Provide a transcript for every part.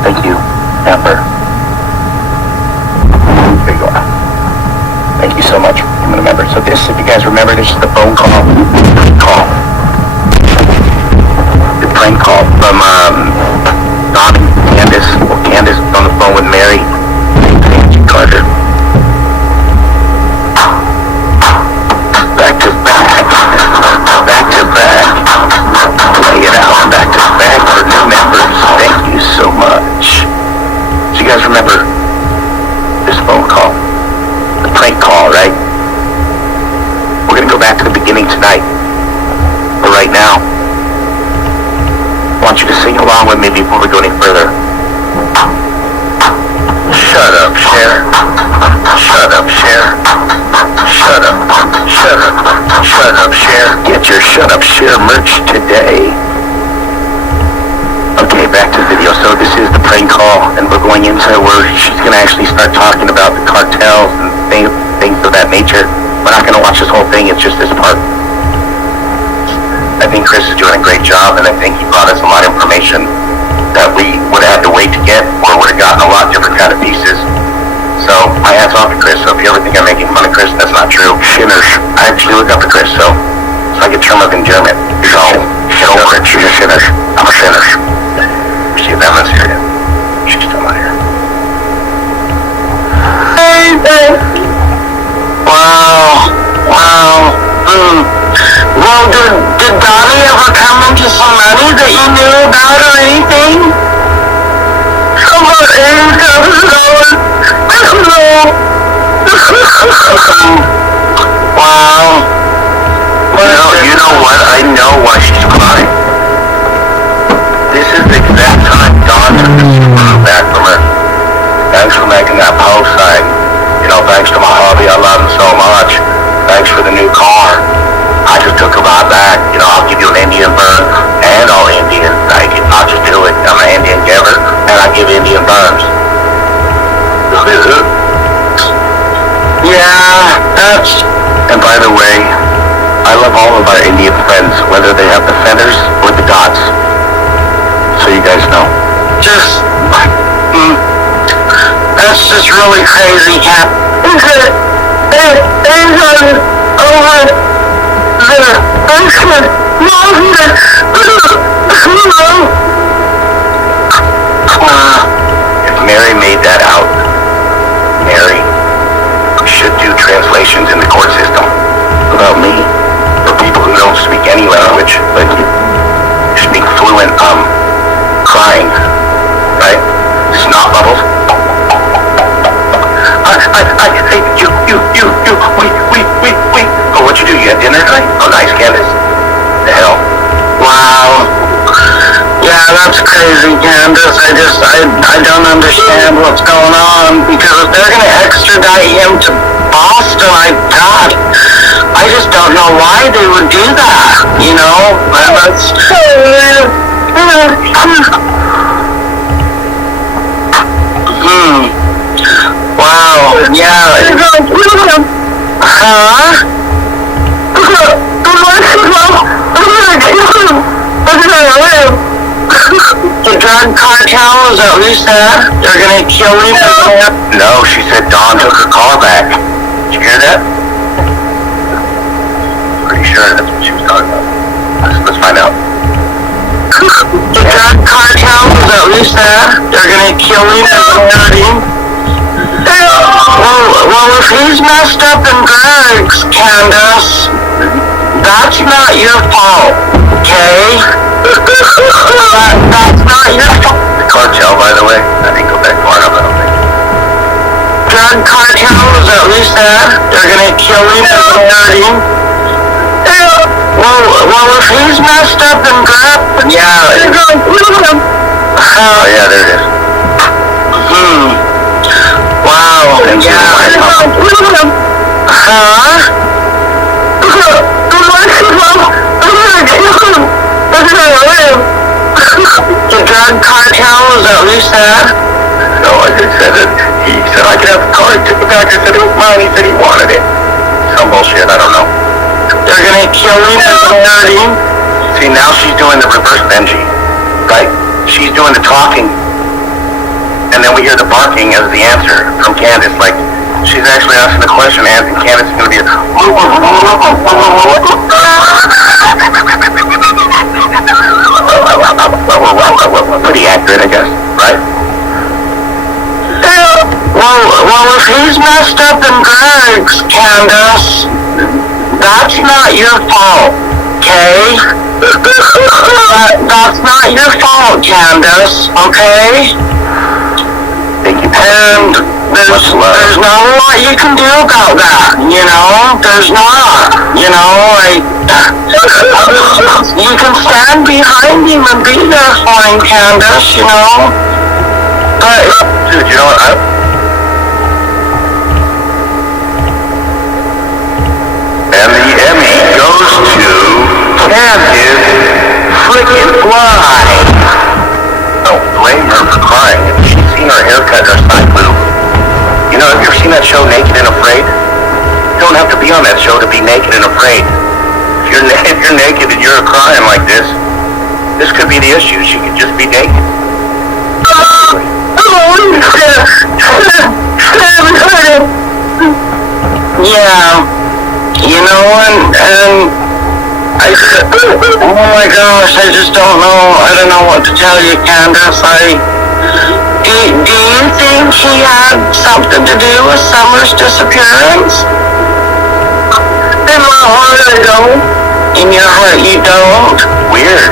Thank you, Amber. There you are. Thank you so much for becoming a member. So this, if you guys remember, this is the phone call. The prank call from Don and Candace. Well, Candace was on the phone with Mary. Carter. Back to back. Back to back. Lay it out. Back to back for new members. Thank you so much. So you guys remember this phone call? The prank call, right? We're going to go back to the beginning tonight. But right now, I want you to sing along with me before we go any further. Shut up, share. Shut up, share. Shut up, shut up, shut up, share. Get your shut up, share merch today. Okay, back to the video. So this is the prank call, and we're going into where she's going to actually start talking about the cartels and things of that nature. We're not going to watch this whole thing, it's just this part. I think Chris is doing a great job, and I think he brought us a lot of information that we would have had to wait to get, or would have gotten a lot different kind of pieces. So, my hat's off to Chris. So if you ever think I'm making fun of Chris, that's not true. Shinners. I actually look up to Chris, so it's like a term of endearment. So, get over it. She's a sinner. I'm a sinner. See if Emma's here yet. She's still not here. Hey, babe. Wow. Well, did Donnie ever come into some money that you knew about or anything? About $80,000? I don't know. Wow. You know what? I know why she's crying. This is the exact time Dawn took the screw back from her. Thanks for making that post sign. You know, thanks to my hubby, I love him so much. Thanks for the new car. I just took a ride back. You know, I'll give you an Indian burn and all Indian. I'll just do it. I'm an Indian giver, and I give Indian burns. Yeah, that's... And by the way, I love all of our Indian friends, whether they have the feathers or the dots. So you guys know. Just... that's just really crazy, Cap. If Mary made that out, Mary should do translations in the court system about me for people who don't speak any language, but speak fluent crying, right? Snot bubbles. Wait. Oh, what'd you do? You had dinner tonight? Oh, nice, Candace. The hell? Wow. Yeah, that's crazy, Candace. I don't understand what's going on, because if they're gonna extradite him to Boston, I just don't know why they would do that, you know? That's... Wow, yeah. Huh? The drug cartel, is that what you said? They're gonna kill him? No, she said Dawn took her car back. Did you hear that? Pretty sure that's what she was talking about. Let's find out. The drug cartel, is that what you said? They're gonna kill him and hurt him? Well, if he's messed up in drugs, Candace, that's not your fault, okay? That's not your fault. The cartel, by the way, I didn't go back far enough, I don't think. Drug cartel, is that what you said? They're gonna kill him and hurt him? Well, if he's messed up in drugs, yeah. Oh, yeah, there it is. Wow, yeah. The drug cartel, is that what you said? No, I just said it. He said I could have the car. He took it back. I said it was mine. He said he wanted it. Some bullshit, I don't know. They're gonna kill him and hurt him. See, now she's doing the reverse Benji, right? She's doing the talking, And then we hear the barking as the answer from Candace. Like, she's actually asking the question, and Candace is going to be pretty accurate, I guess, right? Well, if he's messed up in drugs, Candace, that's not your fault, okay? That's not your fault, Candace, okay? Thank you. And there's not a lot you can do about that, you know? There's not, you know, like, you can stand behind him and be there for him, Candace, you know? But, dude, you know what, and the Emmy goes to Candace frickin' Fly. Don't blame her for crying. If she's seen her haircut and her side boob. You know, have you ever seen that show, Naked and Afraid? You don't have to be on that show to be naked and afraid. If you're naked and you're crying like this could be the issue. She could just be naked. Yeah, you know, and oh my gosh, I just don't know. I don't know what to tell you, Candace. Do you think he had something to do with Summer's disappearance? In my heart, I don't. In your heart, you don't? Weird.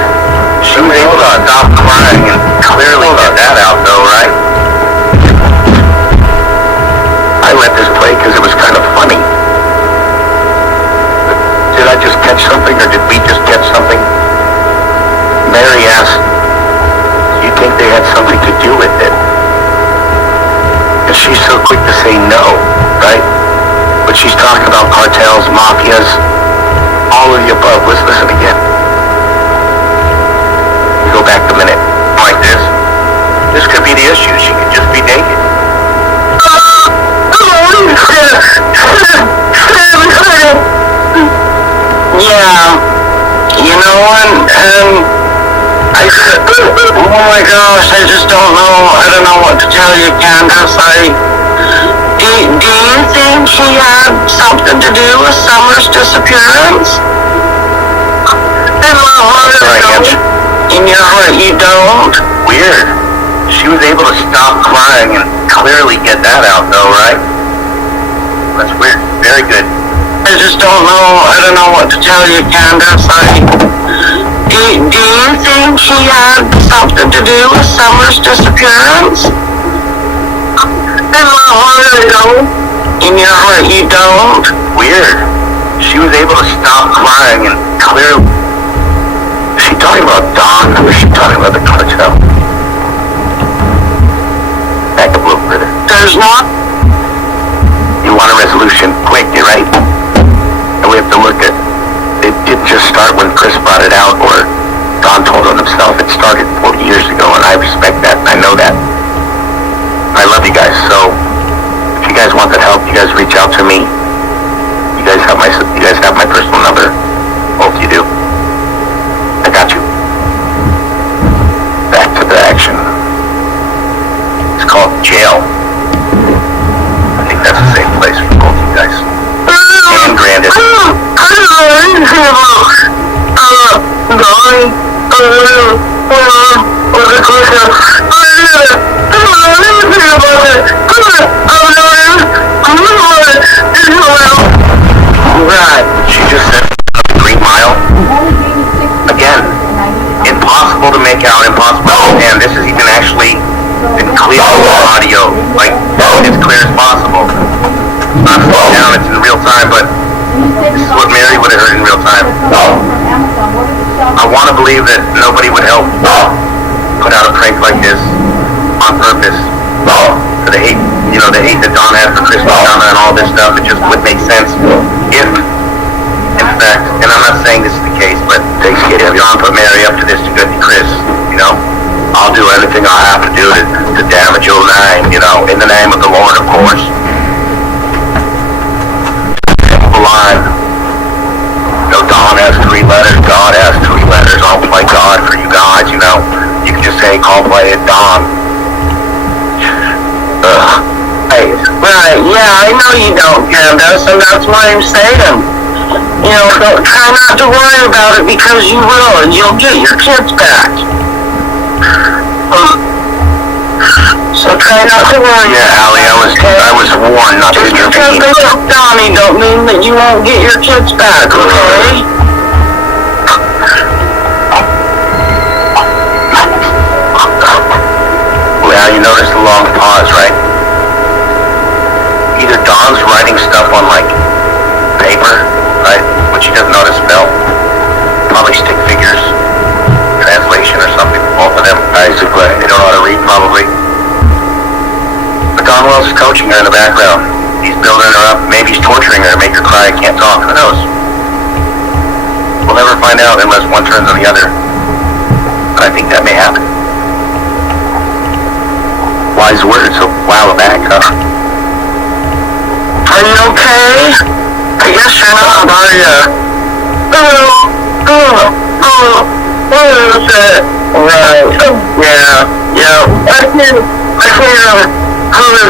She was able to stop crying and clearly get that out, though, right? I let this play because it was kind of funny. Did I just catch something, or did we just catch something? Mary asked, do you think they had something to do with it? And she's so quick to say no, right? But she's talking about cartels, mafias, all of the above. Let's listen again. We go back a minute. Like this. This could be the issue. She could just be naked. Yeah, you know, and oh my gosh, I just don't know. I don't know what to tell you, Candace. Do you think he had something to do with Summer's disappearance? In my heart, I don't. In your heart, you don't? Weird. She was able to stop crying and clearly get that out, though, right? That's weird. Very good. I just don't know. I don't know what to tell you, Candace. Do you think he had something to do with Summer's disappearance? In my heart, I don't. In your heart, you don't? Weird. She was able to stop crying and clearly... Is she talking about Dawn, or is she talking about the cartel? Back up a little further. There's not... You want a resolution quick, you're right? And we have to look at... It didn't just start when Chris brought it out, or Don told on himself. It started 40 years ago, and I respect that, and I know that. I love you guys, so if you guys want that help, you guys reach out to me. You guys have my personal number. Hope you do. I got you. Back to the action. It's called jail. I think that's a safe place for both you guys. And Grandis. Right. She just said 3 Mile. Again, impossible to make out, impossible to understand. This is even actually been clear audio, like as clear as possible. It's not slowed down, it's in real time, but this is what Mary would have heard in real time. I want to believe that nobody would help put out a prank like this on purpose for the hate, you know, the hate that Don had for Chris McDonough and all this stuff. It just would make sense if, in fact, and I'm not saying this is the case, but thanks, kid. If Don put Mary up to this to good to Chris, you know, I'll do everything I'll have to do to damage your name, you know, in the name of the Lord, of course. Simple line. You know, Don has 3 letters, God has 3 letters. I'll play God for you guys, you know. You can just say, call play it Don. Right, yeah, I know you don't, Candace, and that's why I'm saying, you know, don't try not to worry about it because you will, and you'll get your kids back. So try not to worry. Yeah, Allie, I was warned not to Just because intervene. they look Donnie don't mean that you won't get your kids back, okay? Well, you notice the long pause, right? Either Don's writing stuff on, like, paper, right, which he doesn't know how to spell. Probably stick figures, translation or something, both of them. Basically, they don't know how to read, probably. But Don Wells is coaching her in the background. He's building her up. Maybe he's torturing her to make her cry, can't talk. Who knows? We'll never find out unless one turns on the other. But I think that may happen. Wise words a while back, huh? Are you okay? I guess you're not, are you? What is it? Right. Yeah. I can't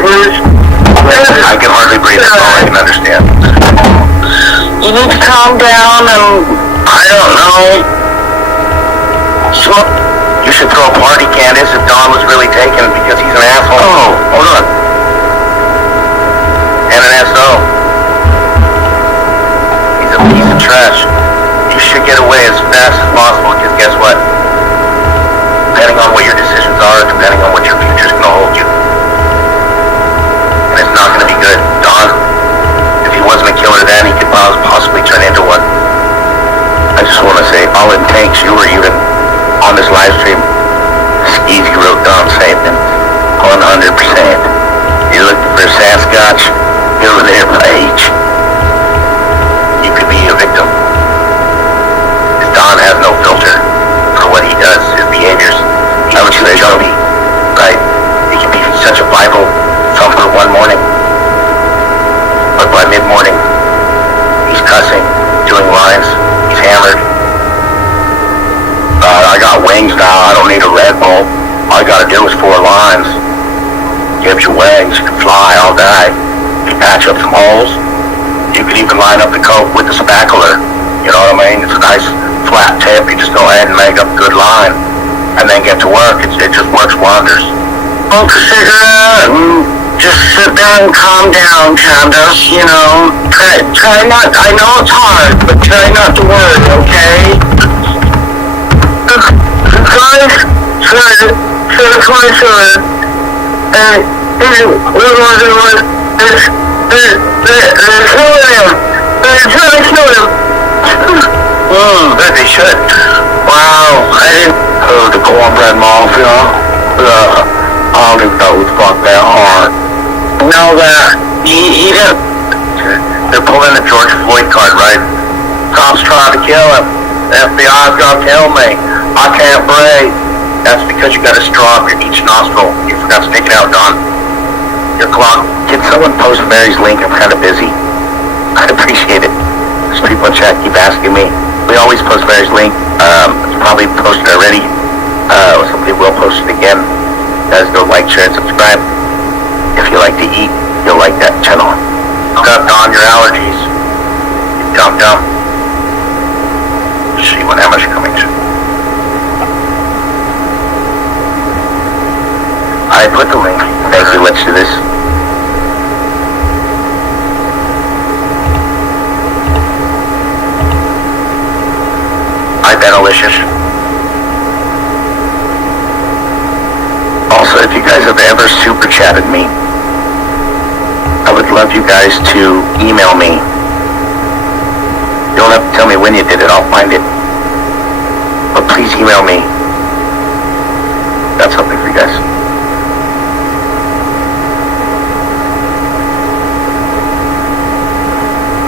breathe. I can hardly breathe, that's all I can understand. You need to calm down and, I don't know. You should throw a party, Candace, if Don was really taken because he's an asshole. Oh, hold on. And an SO. He's a piece of trash. You should get away as fast as possible because guess what? Depending on what your decisions are, depending on what your future's going to hold you. And it's not going to be good. Don, if he wasn't a killer then, he could possibly turn into one. I just want to say, all it takes, you were even on this live stream, Skeezy wrote Don statement, 100%. You're looking for a Sasquatch, go to their page. You could be a victim. Don has no filter for what he does, his behaviors. I would say jumpy, right? He can be such a Bible thumper one morning, but by mid-morning, he's cussing, doing lines, he's hammered. I got wings now, I don't need a Red Bull. All I gotta do is 4 lines. Gives you wings, you can fly all day. You patch up some holes. You can even line up the coat with the spackler. You know what I mean? It's a nice flat tip. You just go ahead and make up a good line. And then get to work. It just works wonders. Smoke a cigarette and just sit there and calm down, Candace, you know. Try not, I know it's hard, but try not to worry, okay? Guys, said 27, and they're killing him. They're trying to kill him. But they should. Wow, I didn't. Oh, the cornbread mafia. I don't even know who the fuck they are. know that he didn't. They're pulling the George Floyd card, right? Cops trying to kill him. The FBI's gonna kill me. I can't breathe. That's because you got a straw up each nostril. You forgot to take it out, Don. Your clock. Can someone post Mary's link? I'm kind of busy. I'd appreciate it. There's people in chat keep asking me. We always post Mary's link. It's probably posted already. Somebody will post it again. Guys, go like, share, and subscribe. If you like to eat, you'll like that channel. Look up, Don, your allergies. You dumb. See when Emma's coming to. I put the link. Thank you, let's do this. Hi, Benalicious. Also, if you guys have ever super chatted me, I would love you guys to email me. You don't have to tell me when you did it, I'll find it. But please email me. Got something for you guys.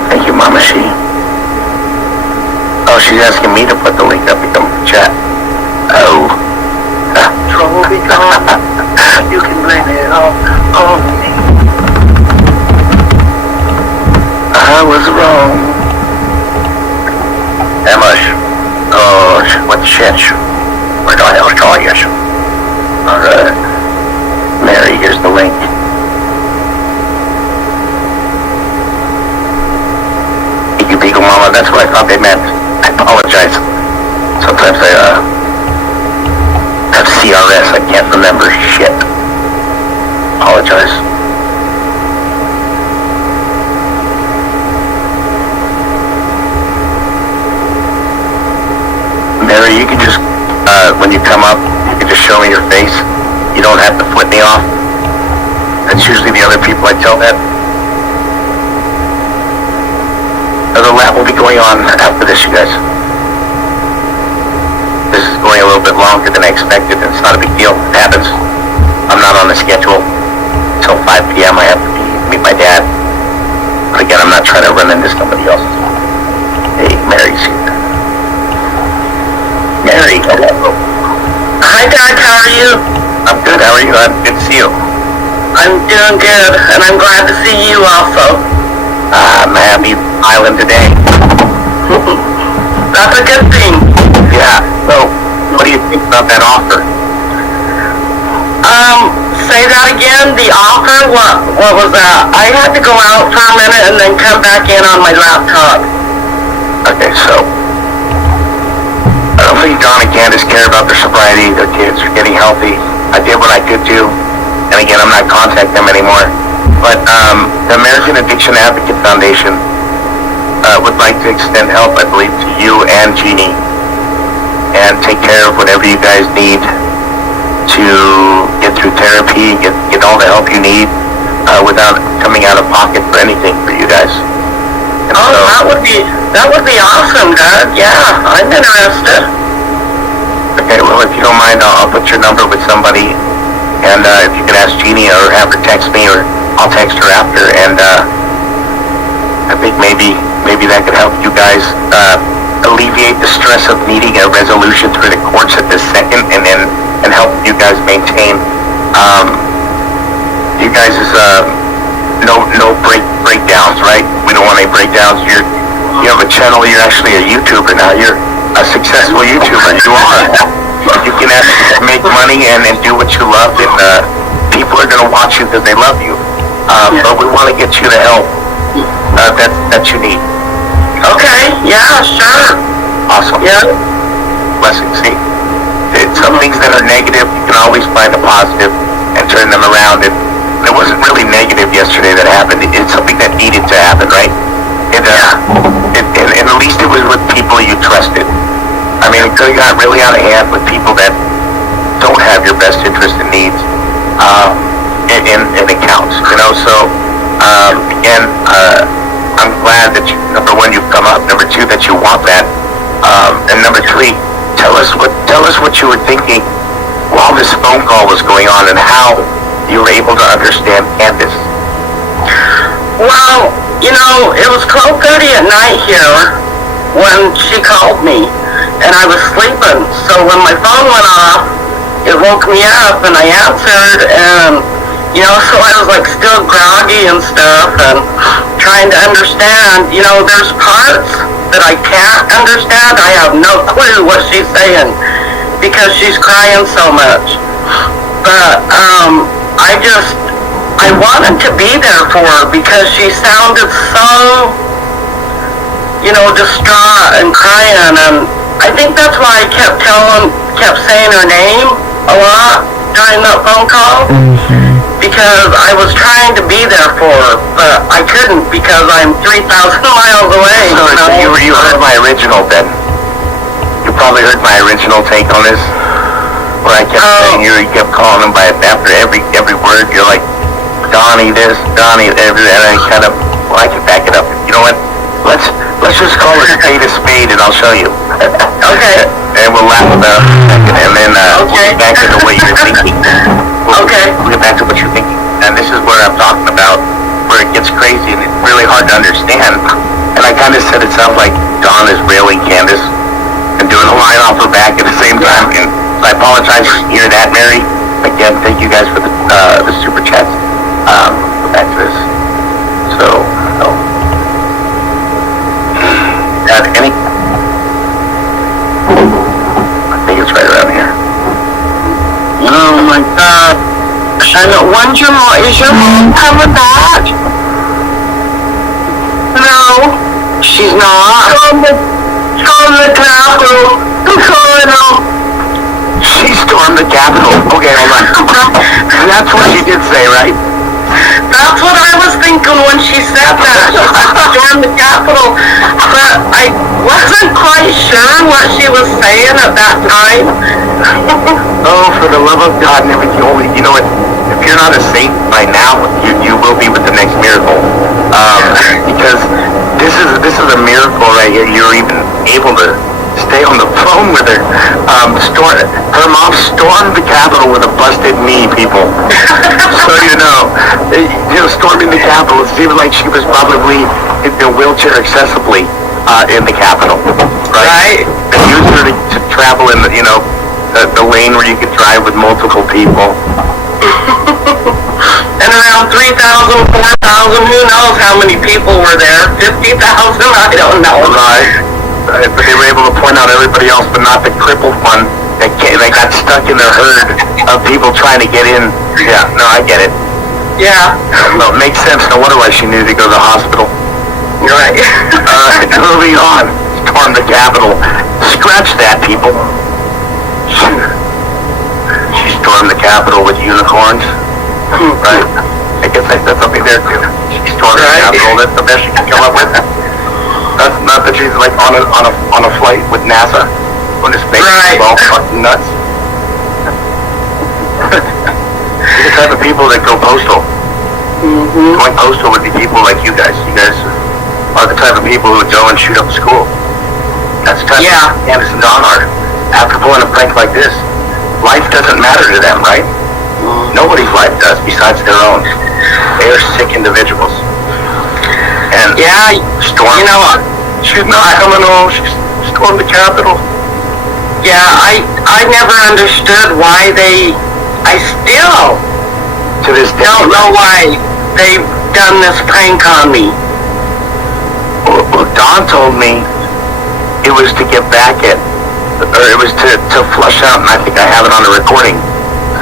Thank you, Mama She. Oh, she's asking me to put the link up in the chat. Oh. Trouble be gone. You can blame it all on me. I was wrong. Emma, what shit? Where do I call you? Alright. Mary, here's the link. you Beagle Mama. That's what I thought they meant. I apologize. Sometimes I have CRS. I can't remember shit. Apologize. Mary, you can just, when you come up, you can just show me your face. You don't have to flip me off. That's usually the other people I tell that. Another lap will be going on after this, you guys. This is going a little bit longer than I expected, and it's not a big deal. It happens. I'm not on the schedule until 5 p.m. I have to meet my dad. But again, I'm not trying to run into somebody else. Hey, Mary's here. Mary, hello. Hi, Doug. How are you? I'm good. How are you? Good to see you. I'm doing good, and I'm glad to see you also. I'm happy island today. That's a good thing. Yeah. So, what do you think about that offer? Say that again. The offer. What was that? I had to go out for a minute and then come back in on my laptop. Okay, so I don't think Don and Candace care about their sobriety. Their kids are getting healthy. I did what I could do, and again, I'm not contacting them anymore. But the American Addiction Advocate Foundation would like to extend help, I believe, to you and Jeannie, and take care of whatever you guys need to get through therapy, get all the help you need without coming out of pocket for anything for you guys. And Oh, so, that would be awesome, Doug. Yeah, I'm interested. okay, well, if you don't mind, I'll put your number with somebody, and if you could ask Jeannie or have her text me, or I'll text her after, and I think maybe that could help you guys alleviate the stress of needing a resolution through the courts at this second, and help you guys maintain you guys' no breakdowns, right? We don't want any breakdowns. You have a channel. You're actually a YouTuber now. You're a successful YouTuber. You are. You can actually make money and do what you love, and people are going to watch you because they love you. But we want to get you the help that you need. Okay. Yeah. Sure. Awesome. Yeah. Blessings. See, some things that are negative, you can always find a positive and turn them around. And it wasn't really negative yesterday that happened. It's something that needed to happen, right? And at least it was with people you trusted. I mean, it could have got really out of hand with people that don't have your best interest and needs in accounts, you know. So again, I'm glad that number one, you've come up. Number two, that you want that. And number three, tell us what you were thinking while this phone call was going on, and how you were able to understand Candace. Well, you know, it was 12:30 at night here when she called me, and I was sleeping. So when my phone went off, it woke me up, and I answered, and you know, so I was like still groggy and stuff, and trying to understand. You know, there's parts that I can't understand. I have no clue what she's saying because she's crying so much. But I wanted to be there for her because she sounded so, you know, distraught and crying, and I think that's why I kept saying her name a lot during that phone call, because I was trying to be there for her, but I couldn't because I'm 3,000 miles away. So you heard my original then. You probably heard my original take on this, where I kept saying you kept calling him by after every word. You're like, Donnie this, Donnie every, and I kind of, well, I can back it up. You know what? Let's just call it spade, and I'll show you. Okay. And we'll laugh about it in a second, and then we'll get back to what you're thinking. We'll get back to what you're thinking, and this is where I'm talking about, where it gets crazy and it's really hard to understand. And I kind of said it sounds like Dawn is railing Candace and doing a line off her back at the same time. And so I apologize for hearing that, Mary. Again, thank you guys for the super chats. Go back to this. So, any? I think it's right around here. Oh my God. And when's your mom? Is your mom coming back? No. She's not. Storm the Capitol. She stormed the Capitol. Okay, hold on. That's what she did say, right? That's what I was thinking when she said that. She said storm the Capitol. But I wasn't quite sure what she was saying at that time. Oh, for the love of God, never you know what? If you're not a saint by now, you will be with the next miracle. Because this is a miracle right here. You're even able to stay on the phone with her. Her mom stormed the Capitol with a busted knee, people. So storming the Capitol, it seemed like she was probably in a wheelchair accessibly in the Capitol, right? They used her to travel in the lane where you could drive with multiple people. And around 3,000, 4,000, who knows how many people were there? 50,000? I don't know. Right. But they were able to point out everybody else, but not the crippled one. They got stuck in the herd of people trying to get in. Yeah, no, I get it. Yeah. No, it makes sense. No wonder why she needed to go to the hospital. Right. Moving on. Storm the Capitol. Scratch that, people. She stormed the Capitol with unicorns. Right. I guess I said something there too. She stormed the Capitol. That's the best she could come up with. That's not that she's like on a flight with NASA when it's making all fucking nuts. These are the type of people that go postal. Going postal would be people like you guys. You guys are the type of people who would go and shoot up a school. That's the type of Candace and Don are. After pulling a prank like this, life doesn't matter to them, right? Nobody's life does besides their own. They are sick individuals. And storm. You know what? She's not coming home. She stormed the Capitol. Yeah, I never understood why I still to this day don't know why they've done this prank on me. Well, Don told me it was to get back at, or it was to flush out, and I think I have it on a recording.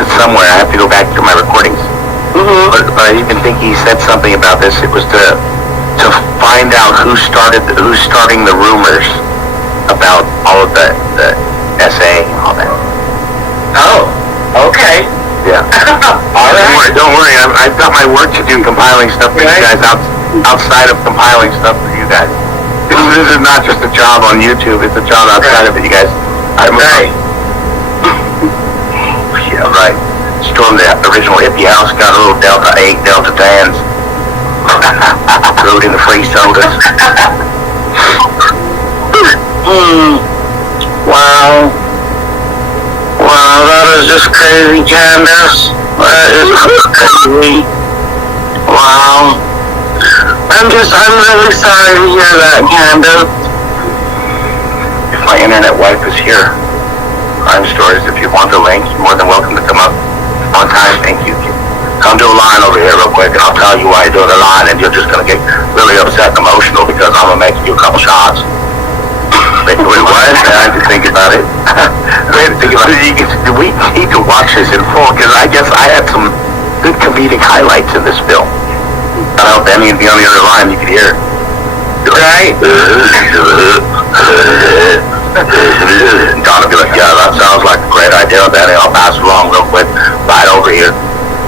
It's somewhere. I have to go back through my recordings. But I even think he said something about this. It was to find out who's starting the rumors about all of the SA and all that. Oh, okay. Yeah. All right. Don't worry. I've got my work to do compiling stuff for you guys outside of compiling stuff for you guys. This is not just a job on YouTube. It's a job outside of it, you guys. Right. Yeah, right. Stormed the original hippie house, got a little Delta 8, Delta Dans. Rode in the free sodas. Wow. Wow, that is just crazy, Candace. That is crazy. Wow. I'm really sorry to hear that, Candace. If my internet wife is here, Crime Stories, if you want the link, you're more than welcome to come up on time. Thank you. Come do a line over here real quick, and I'll tell you why you're doing the line, and you're just going to get really upset and emotional because I'm going to make you a couple shots. Wait, what? I have to think about it. We need to watch this in full, because I guess I had some good comedic highlights in this film. I hope Danny would be on the other line, you could hear it. Right? Don would be like, yeah, that sounds like a great idea, Danny. I'll pass it along real quick. Right over here.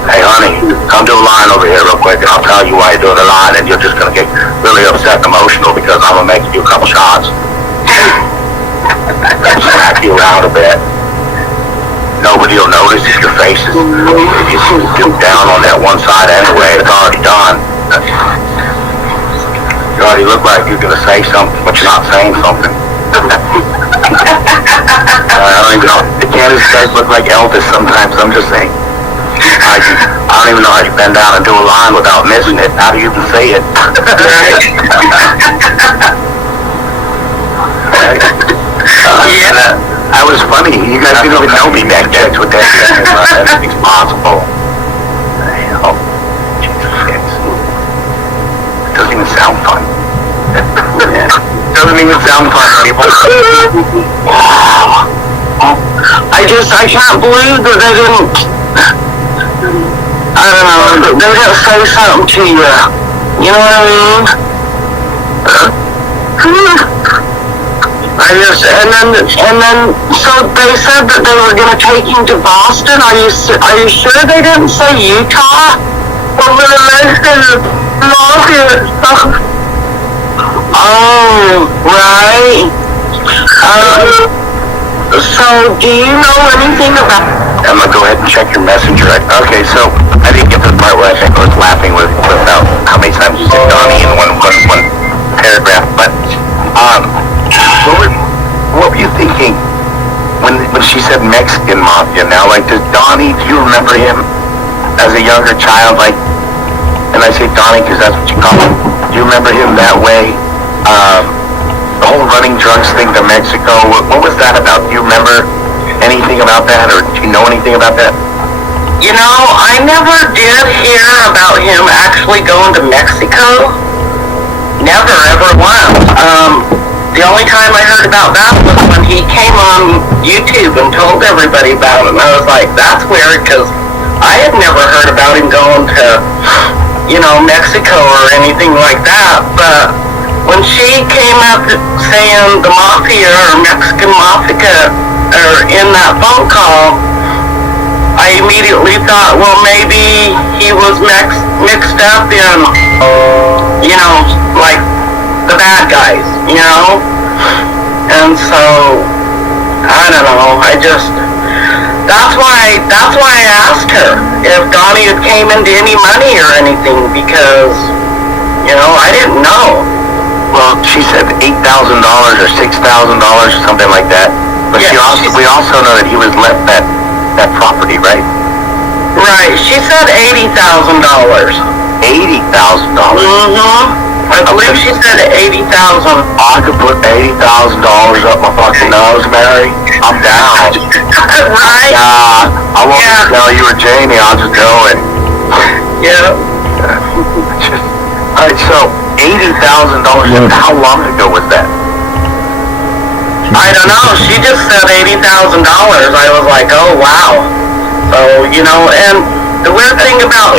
Hey, honey, come do a line over here real quick, and I'll tell you why you're doing the line, and you're just going to get really upset and emotional because I'm going to make you a couple shots. Slap you around a bit. Nobody will notice if your face is down on that one side anyway. It's already done. You already look like you're going to say something, but you're not saying something. I don't even know. The Candace guys look like Elvis sometimes. I'm just saying. I don't even know how you bend down and do a line without missing it. How do you even say it? I was funny. You guys didn't even know me back then with that. Anything's possible. Oh, Jesus. It doesn't even sound fun. It doesn't even sound fun, people. I can't believe that they didn't, I don't know, they didn't say something to you. You know what I mean? So they said that they were going to take him to Boston. Are you sure they didn't say Utah? Well, the election Oh, right. So do you know anything about? I'm gonna go ahead and check your messenger. Okay, so I didn't get to the part where I think I was laughing without how many times you said Donnie in one paragraph. But what were you thinking when she said Mexican mafia? Now, like, does Donnie? Do you remember him as a younger child? Like, and I say Donnie because that's what you call him. Do you remember him that way? The whole running drugs thing to Mexico. What was that about? Do you remember anything about that, or do you know anything about that? You know, I never did hear about him actually going to Mexico. Never, ever once. The only time I heard about that was when he came on YouTube and told everybody about it, and I was like, that's weird, because I had never heard about him going to, Mexico or anything like that. But when she came up saying the mafia or Mexican mafia or in that phone call, I immediately thought, well, maybe he was mixed up in, like the bad guys, and so I don't know. That's why I asked her if Donnie had came into any money or anything, because I didn't know. Well, she said $8,000 or $6,000 or something like that. But yeah, we also know that he was left that property, right? Right. She said $80,000. $80,000. I believe she said $80,000. I could put $80,000 up my fucking nose, Mary. I'm down. Right? I won't tell you or Jamie. I'll just go and. Yeah. All right. So $80,000. How long ago was that? I don't know. She just said $80,000. I was like, oh wow. So and the weird thing about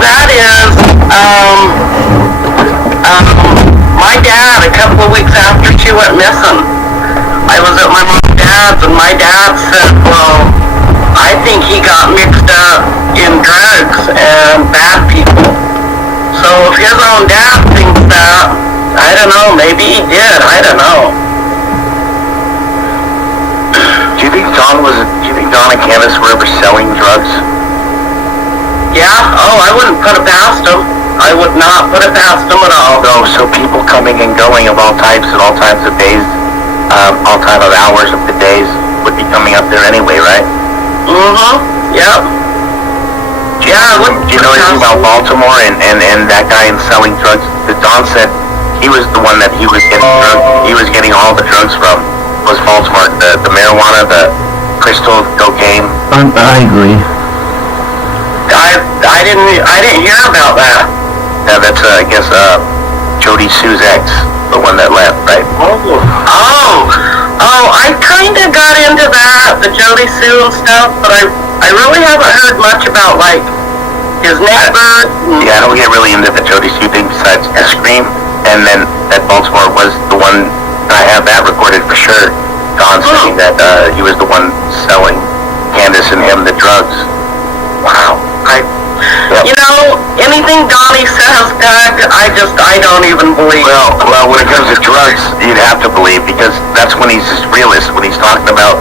that is, my dad, a couple of weeks after she went missing, I was at my mom and dad's, and my dad said, well, I think he got mixed up in drugs and bad people. So if his own dad thinks that, I don't know, maybe he did, I don't know. Do you think Don and Candace were ever selling drugs? Yeah, I wouldn't put it past them. I would not put it past them at all. No, so people coming and going of all types at all times of days, all time of hours of the days would be coming up there anyway, right? Yep. Do you know anything about Baltimore and that guy in selling drugs? That Don said he was the one that he was getting all the drugs from, was Baltimore. The marijuana, the crystal cocaine. I agree. I didn't hear about that. Yeah, that's I guess Jody Sue's ex, the one that left, right? I kind of got into that, the Jody Sue and stuff, but I really haven't heard much about like his neighbor. I don't get really into the Jody Sue thing besides the Scream, and then that Baltimore was the one. I have that recorded for sure. Don saying that he was the one selling Candace and him the drugs. Wow. Anything Donnie says, Doug, I don't even believe. Well, when it comes to drugs, you'd have to believe, because that's when he's his realist, when he's talking about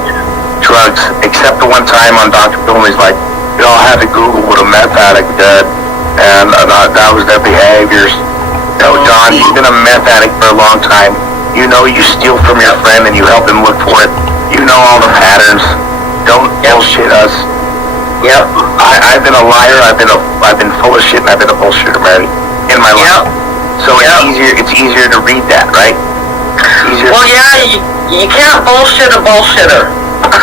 drugs. Except the one time on Dr. Phil, he's like, I had to Google what a meth addict did, and that was their behaviors. Don, you've been a meth addict for a long time. You steal from your friend and you help him look for it. You know all the patterns. Don't bullshit us. Yep. I've been a liar. I've been full of shit, and I've been a bullshitter, Mary, in my life. So it's easier to read that, right? It's easier. Well, yeah, you can't bullshit a bullshitter.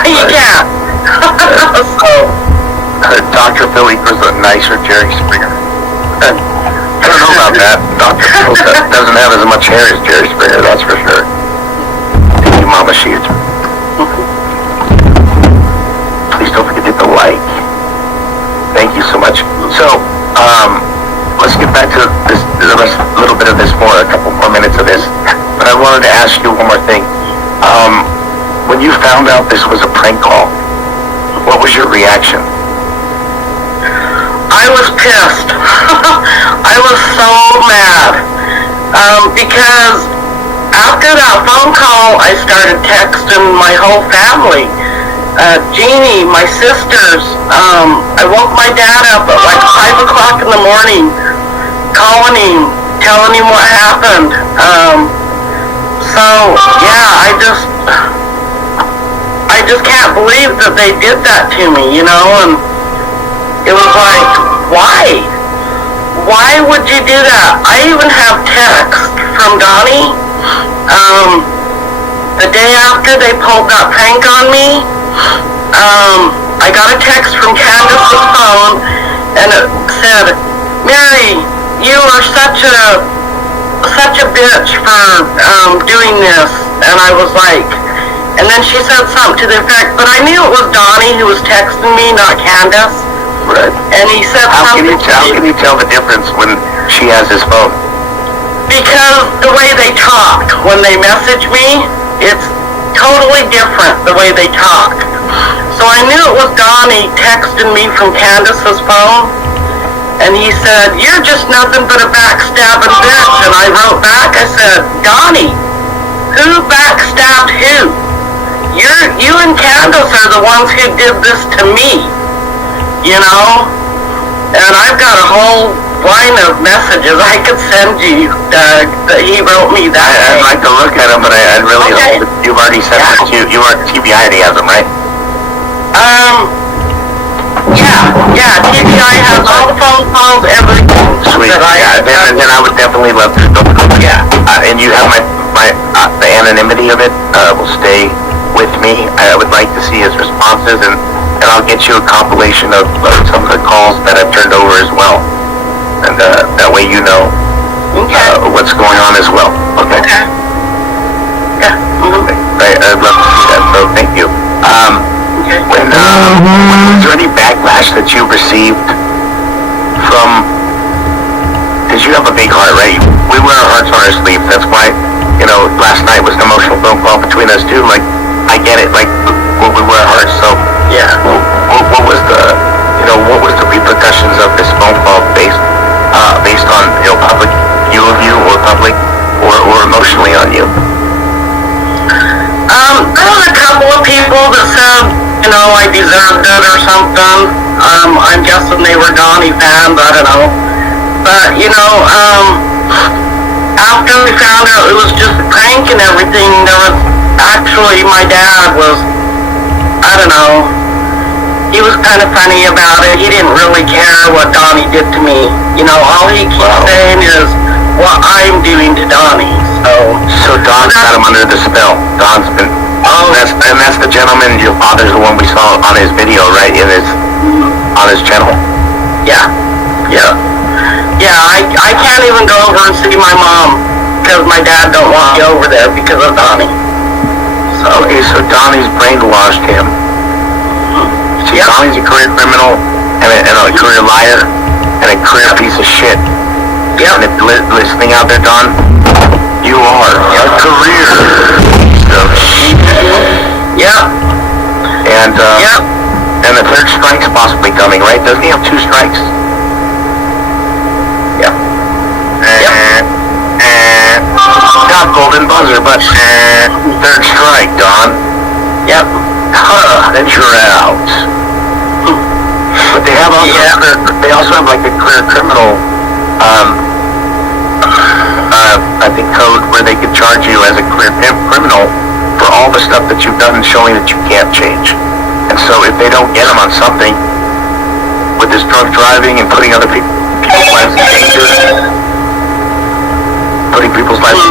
You can't. Dr. Phil equals a nicer Jerry Springer. I don't know about that. Dr. Phil doesn't have as much hair as Jerry Springer, that's for sure. Thank you, Mama Sheets. Please don't forget to hit the like. Thank you so much. So, let's get back to this, a little bit of this more, a couple more minutes of this. But I want wanted to ask you one more thing. When you found out this was a prank call, what was your reaction? I was pissed. I was so mad. Because after that phone call, I started texting my whole family. Jeannie, my sisters. I woke my dad up at like 5 o'clock in the morning, calling him, telling him what happened. So, yeah, I just can't believe that they did that to me, you know, and it was like, why? Why would you do that? I even have text from Donnie, the day after they pulled that prank on me. I got a text from Candace's phone, and it said, Mary, you are such a bitch for doing this. And I was like, and then she said something to the effect, but I knew it was Donnie who was texting me, not Candace. Right. And he said how something. How can you tell the difference when she has his phone? Because the way they talk, when they message me, it's totally different the way they talk. So I knew it was Donnie texting me from Candace's phone. And he said, you're just nothing but a backstabbing bitch. And I wrote back, I said, Donnie, who backstabbed who? You and Candace are the ones who did this to me, you know? And I've got a whole line of messages I could send you, Doug, that he wrote me that day. I'd like to look at them, but I'd really hope that you've already sent them to you. TBI already has them, right? Yeah, TBI has all the phone calls, everything. Sweet, then I would definitely love to know. Yeah, and you have the anonymity of it will stay with me. I would like to see his responses, and I'll get you a compilation of some of the calls that I've turned over as well. And that way you know what's going on as well. Okay? Yeah. I'd love to see that, so thank you. Was there any backlash that you received from, because you have a big heart, right? We wear our hearts on our sleeves. That's why, last night was an emotional phone call between us two. Like, I get it, like, we wear our hearts, so, yeah. What was the repercussions of this phone call based on, public view of you, or public, or emotionally on you? There was a couple of people that said, I deserved it or something. I'm guessing they were Donnie fans, I don't know. But, after we found out it was just a prank and everything, there was actually, my dad was, I don't know, he was kind of funny about it. He didn't really care what Donnie did to me. All he keeps saying is what I'm doing to Donnie. So Don's got him under the spell. Don's been... And that's the gentleman, your father's the one we saw on his video, right? On his channel. Yeah. I can't even go over and see my mom because my dad don't want me over there because of Donnie. So Donnie's brainwashed him. See, Donnie's a career criminal and a career liar and a career piece of shit. And if you're listening out there, Don, you are a career piece of shit. And the third strike's possibly coming, right? Doesn't he have 2 strikes? Not golden buzzer, but third strike, Don. Then you're out. But they have also have like a career criminal I think code where they could charge you as a career criminal for all the stuff that you've done and showing that you can't change. And so if they don't get them on something with this drunk driving and putting other people's lives in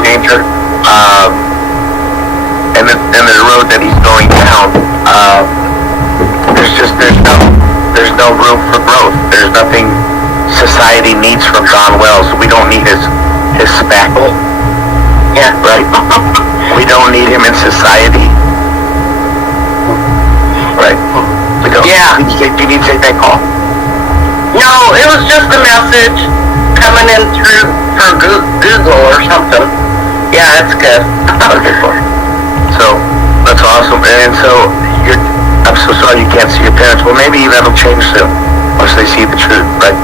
danger, and the road that he's going down, there's no room for growth. There's nothing society needs from Don Wells. We don't need his spackle. Yeah, right. We don't need him in society. Right. We don't. Yeah. Do you need to take that call? No, it was just a message coming in through Google or something. Yeah, it's good. Okay, cool. So, that's awesome. And so, I'm so sorry you can't see your parents. Well, maybe that'll change soon, once they see the truth, right?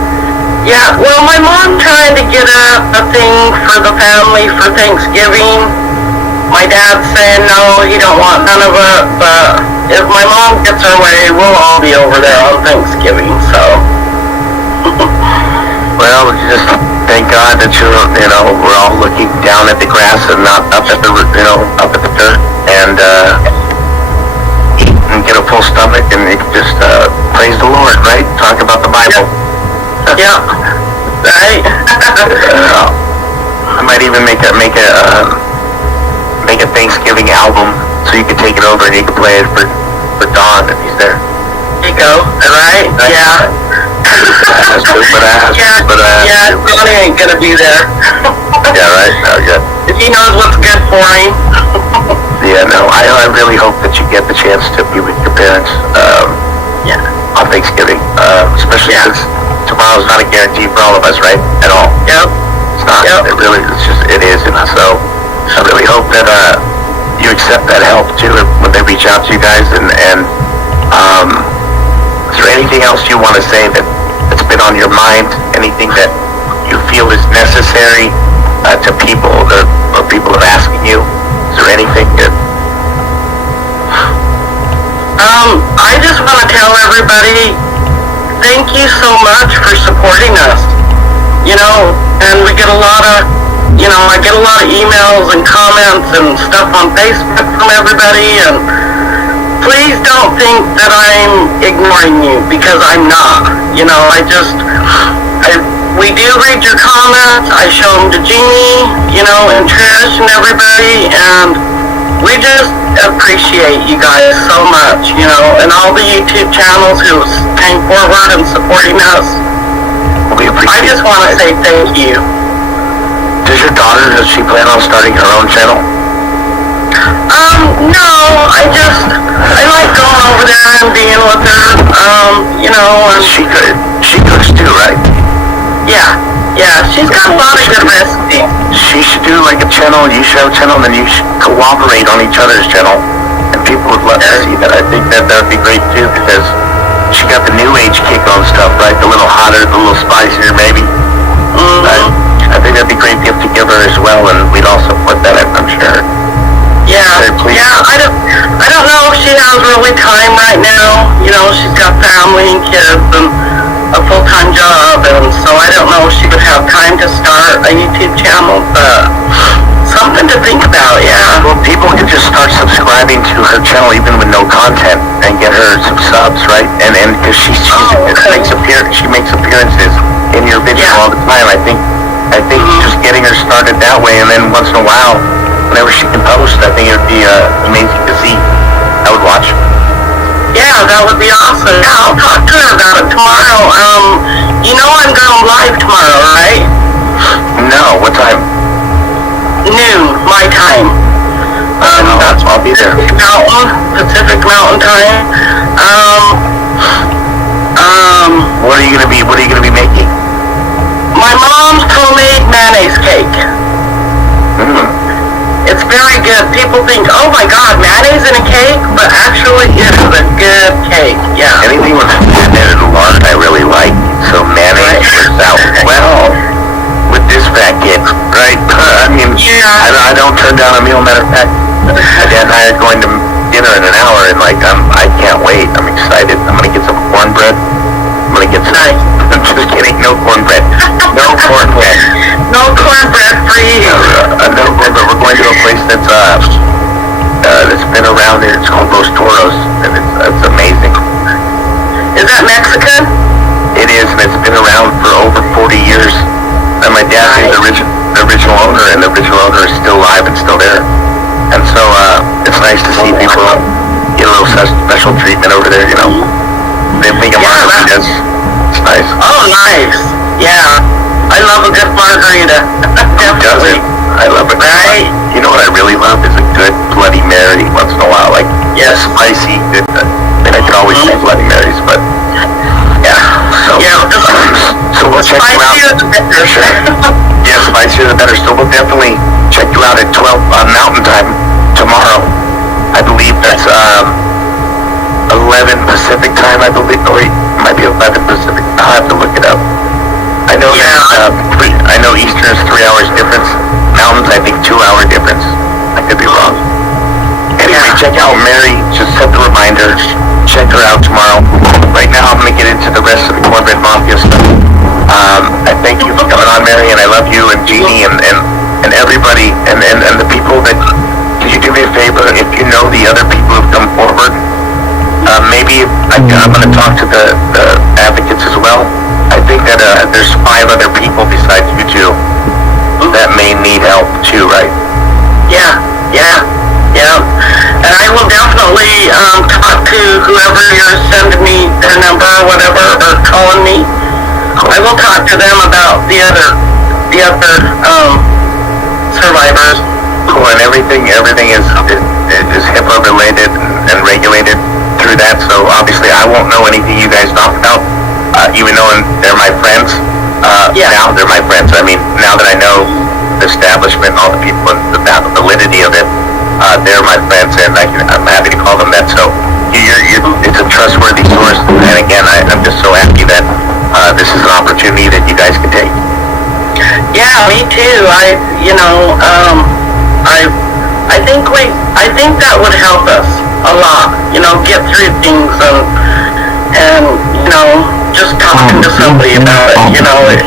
Yeah, well, my mom trying to get a thing for the family for Thanksgiving. My dad's saying no, he don't want none of it, but if my mom gets her way, we'll all be over there on Thanksgiving, so. Well, just thank God that we're all looking down at the grass and not up at the dirt, and eat and get a full stomach and just praise the Lord, right? Talk about the Bible. Yeah, right. I might even make a Thanksgiving album so you can take it over and you can play it for Don if he's there. There you go. Right? Yeah. Yeah, Donnie ain't gonna be there. Yeah, right. No, good. If he knows what's good for him. Yeah, no. I really hope that you get the chance to be with your parents. On Thanksgiving, especially since tomorrow's not a guarantee for all of us, right? At all. Yep. It's not. Yep. It is. And so I really hope that you accept that help too when they reach out to you guys. And is there anything else you want to say that's been on your mind? Anything that you feel is necessary to people or people are asking you? Is there anything that? I just want to tell everybody, thank you so much for supporting us. And we get a lot of, I get a lot of emails and comments and stuff on Facebook from everybody, and please don't think that I'm ignoring you, because I'm not. We do read your comments. I show them to Jeannie, and Trish and everybody, and we just appreciate you guys so much, and all the YouTube channels who came forward and supporting us. I just want to say thank you. Does she plan on starting her own channel? No, I like going over there and being with her, and she cooks too, right? Yeah, she's got a lot of good recipes. She should do like a channel, you should have a channel, and then you should cooperate on each other's channel, and people would love to see that. I think that would be great too, because she got the new age kick on stuff, right? The little hotter, the little spicier, maybe. I think that'd be a great gift to give her as well, and we'd all support that, I'm sure. Yeah, I don't know if she has really time right now. She's got family and kids and a full-time job, and so I don't know if she would have time to start a YouTube channel, but something to think about, yeah. Well, people could just start subscribing to her channel even with no content and get her some subs, right? And because she makes appearances in your video all the time. I think just getting her started that way, and then once in a while, whenever she can post, I think it would be amazing to see. I would watch. Yeah, that would be awesome. Yeah, I'll talk to her about it tomorrow. I'm going live tomorrow, right? No, what time? Noon, my time. I'll be there. Pacific Mountain time. What are you gonna be making? My mom's homemade mayonnaise cake. It's very good. People think, oh my God, mayonnaise in a cake? But actually, it is a good cake, yeah. Anything with added lard I really like. So mayonnaise works out well with this fat kid, right? I don't turn down a meal. Matter of fact, my dad and I are going to dinner in an hour, and I can't wait. I'm excited. I'm gonna get some cornbread. I'm gonna get some. I'm just kidding. No cornbread. No cornbread. No cornbread for you. No cornbread. We're going to a place that's been around here. It's called Los Toros, and it's amazing. Is that Mexican? It is, and it's been around for over 40 years. And my dad is the original owner, and the original owner is still alive and still there. And so it's nice to see people get a little special treatment over there, They think of margaritas. It's nice. Oh, nice. Yeah. I love a good margarita. Definitely. I love it. Right? You know what I really love is a good Bloody Mary once in a while. Spicy. I could always say Bloody Marys, but yeah. So we'll check you out. Spicier the better. Yeah, spicier the better. So we'll definitely check you out at 12 check out Mary. Just set the reminder. Check her out tomorrow. Right now, I'm going to get into the rest of the corporate mafia stuff. I thank you for coming on, Mary, and I love you and Jeannie and everybody and the people that. Could you do me a favor? If you know the other people who've come forward, maybe I'm going to talk to the advocates as well. I think that there's 5 other people besides you two that may need help too, right? Yeah. And I will definitely talk to whoever you're sending me their number or whatever, or calling me. Cool. I will talk to them about the other survivors. Cool, and everything is HIPAA related and regulated through that. So obviously, I won't know anything you guys talk about, even though they're my friends. Now they're my friends. I mean, now that I know the establishment, all the people, and the validity of it, they're my friends, and I'm happy to call them that. So it's a trustworthy source. And again, I'm just so happy that this is an opportunity that you guys can take. Yeah, me too. I think that would help us a lot. Get through things and just talking to somebody about it.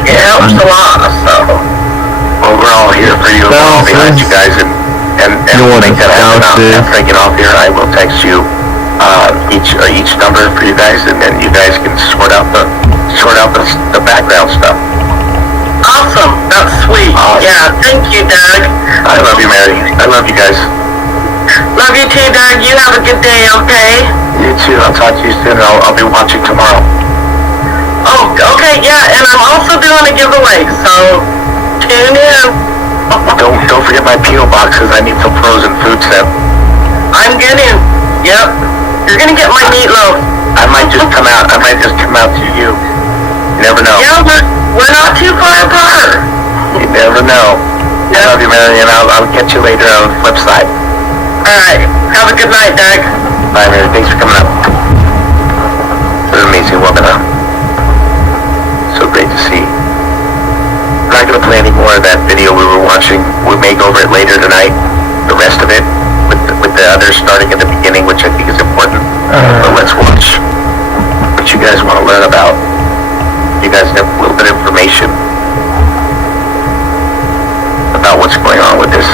It helps a lot. So. Well, we're all here for you. We're all behind you guys, and we'll make that happen. After I get off here, I will text you each number for you guys, and then you guys can sort out the background stuff. Awesome. That's sweet. Awesome. Yeah. Thank you, Doug. I love you, Mary. I love you guys. Love you too, Doug. You have a good day. Okay. You too. I'll talk to you soon. I'll be watching tomorrow. Oh, okay. Yeah, and I'm also doing a giveaway, so tune in. Don't forget my P.O. boxes. I need some frozen food sent. I'm getting. Yep. You're gonna get my meatloaf. I might just come out to you. You never know. Yeah, we're not too far apart. You never know. Yep. I love you, Mary, and I'll catch you later on the flip side. Alright. Have a good night, Doug. Bye, Mary. Thanks for coming up. What an amazing woman, huh? So great to see. I'm not going to play any more of that video we were watching. We may go over it later tonight. The rest of it, with the others starting at the beginning, which I think is important. But let's watch what you guys want to learn about. You guys have a little bit of information about what's going on with this.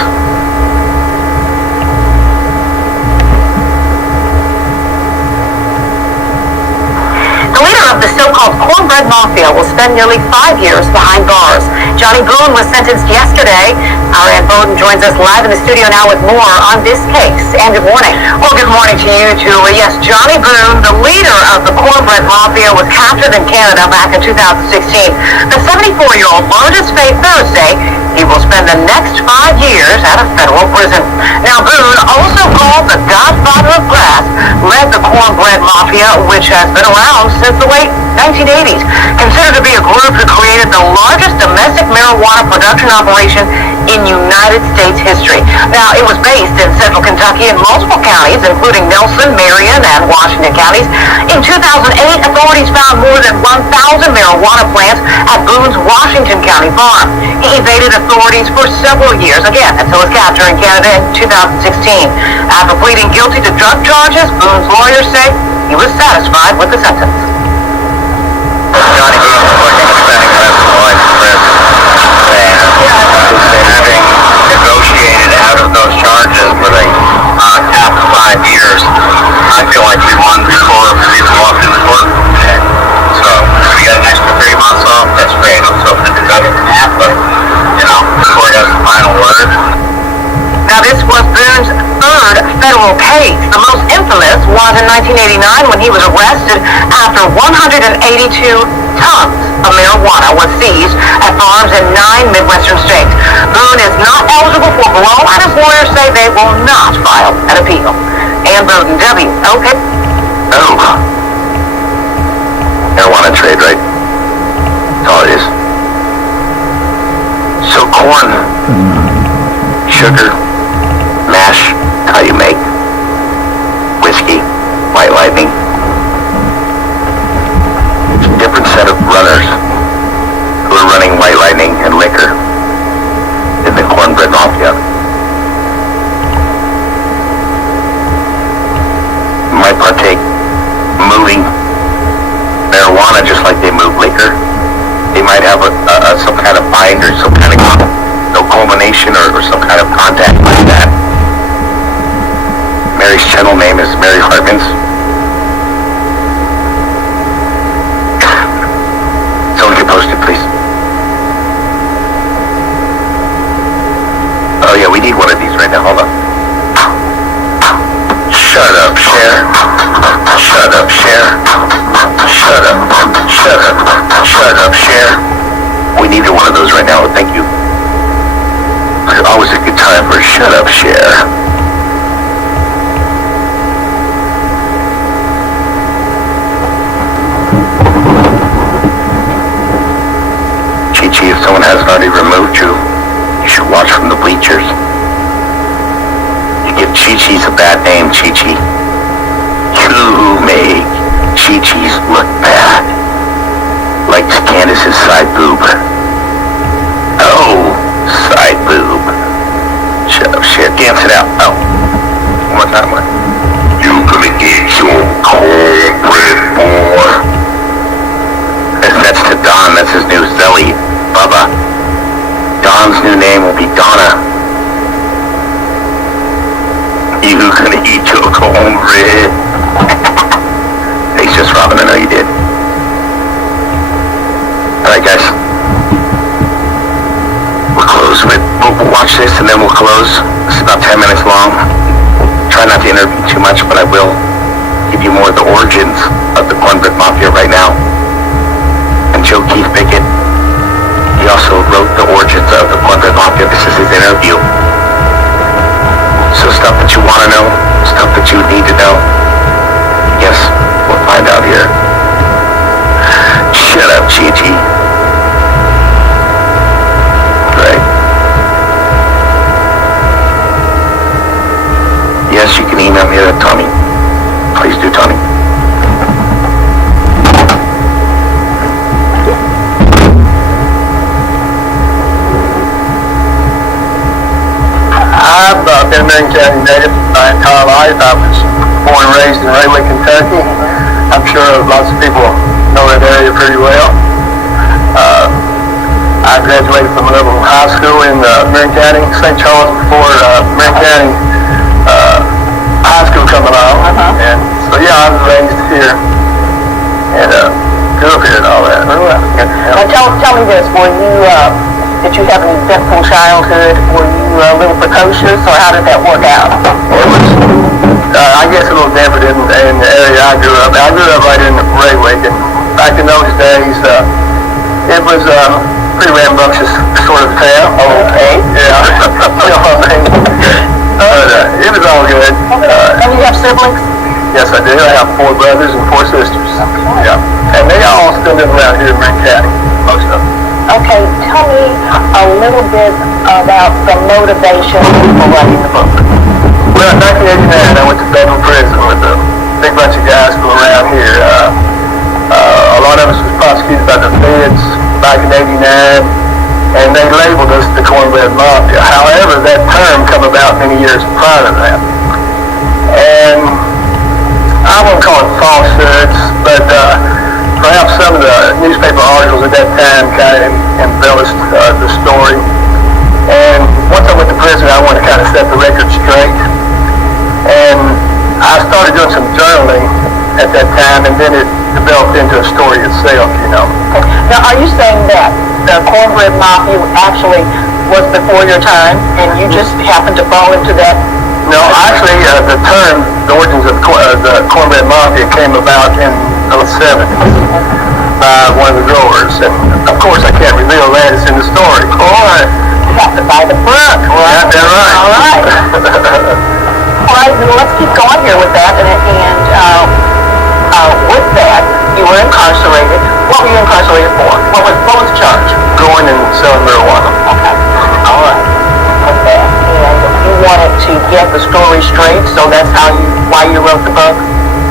The so-called cornbread mafia will spend nearly 5 years behind bars. Johnny Boone was sentenced yesterday. Our Ann Bowden joins us live in the studio now with more on this case. And good morning. Well, good morning to you, Julie. Yes, Johnny Boone, the leader of the cornbread mafia, was captured in Canada back in 2016. The 74-year-old learned his fate Thursday. He will spend the next 5 years at a federal prison. Now, Boone, also called the Godfather of Grass, led the cornbread mafia, which has been around since the late 1980s. Considered to be a group who created the largest domestic marijuana production operation in United States history. Now, it was based in central Kentucky in multiple counties, including Nelson, Marion, and Washington counties. In 2008, authorities found more than 1,000 marijuana plants at Boone's Washington County farm. He evaded authorities for several years, again, until his capture in Canada in 2016. After pleading guilty to drug charges, Boone's lawyers say he was satisfied with the sentence. Johnny Boone was looking at spending the rest of his life in prison, and having negotiated out of those charges with a cap of 5 years, I feel like we won before we even walked in the court. So we got an extra 3 months off. That's great. I'm so hoping to do better than that, but the court has the final word. Now, this was Boone's third federal case. The most infamous was in 1989 when he was arrested after 182 tons of marijuana was seized at farms in 9 Midwestern states. Boone is not eligible for parole, and his lawyers say they will not file an appeal. Ann Bowden, WOK. Oh. Marijuana trade, right? That's all it is. So corn, sugar, mash, how you make whiskey, white lightning. It's a different set of runners who are running white lightning and liquor in the cornbread mafia. maker. They might have some kind of bind or some kind of culmination or some kind of contact like that. Mary's channel name is Mary Hartman's. Someone can post it, please. Oh yeah, we need one of these right now. Hold on. Shut up, share. Shut up, share. Shut up. Shut up. Shut up, share. We needed one of those right now. Thank you. It's always a good time for shut up, share. Chi-Chi, if someone hasn't already removed you, you should watch from the bleachers. You give Chi-Chi's a bad name, Chi-Chi. You make Chi-Chi's look bad. Like Candace's side boob. Oh, side boob. Shut up, shit. Dance it out. Oh. One more time. You gonna get your cornbread, boy. That's to Don. That's his new Zelly. Bubba. Don's new name will be Donna. You gonna eat your cornbread. Thanks, just Robin. I know you did. Alright, guys. We'll close with. We'll watch this and then we'll close. It's about 10 minutes long. Try not to interview too much, but I will give you more of the origins of the Cornbread Mafia right now. And Joe Keith Pickett, he also wrote the origins of the Cornbread Mafia. This is his interview. So stuff that you want to know, stuff that you need to know. Yes, we'll find out here. Shut up, Chi-Chi. Right. Yes, you can email me at Tommy. Please do, Tommy. I've been a Marion County native my entire life. I was born and raised in Railway, Kentucky. I'm sure lots of people know that area pretty well. I graduated from a level high school in Marion County, St. Charles, before Marion County high school come along. And so yeah, I was raised here and grew up here and all that. Now tell me this, did you have an eventful childhood? Were you a little precocious, or how did that work out? It was, I guess, a little different in the area I grew up. I grew up right in Railway, and back in those days, it was pretty rambunctious sort of town. Okay. Yeah. You know what I mean? But it was all good. And you have siblings? Yes, I do. I have 4 brothers and 4 sisters. Okay. Yeah. And they all still live around here in Marion County, most of them. Okay, tell me a little bit about the motivation for writing the book. Well, in 1989, I went to federal prison with a big bunch of guys from around here. A lot of us was prosecuted by the feds back in '89, and they labeled us the Cornbread Mafia. However, that term come about many years prior to that. And I won't call it falsehoods, but perhaps some of the newspaper articles at that time kind of embellished the story. And once I went to prison, I wanted to kind of set the record straight. And I started doing some journaling at that time, and then it developed into a story itself, you know. Now, are you saying that the Cornbread Mafia actually was before your time, and you just happened to fall into that? No, actually, the term, the origins of the Cornbread Mafia came about in the 70s by one of the growers. And, of course, I can't reveal that. It's in the story. Or you have to buy the book, right? Yeah, right. All right. All right, well, let's keep going here with that. And with that, you were incarcerated. What were you incarcerated for? What was the charge? Growing and selling marijuana. Okay. All right. Okay. And you wanted to get the story straight, so that's why you wrote the book?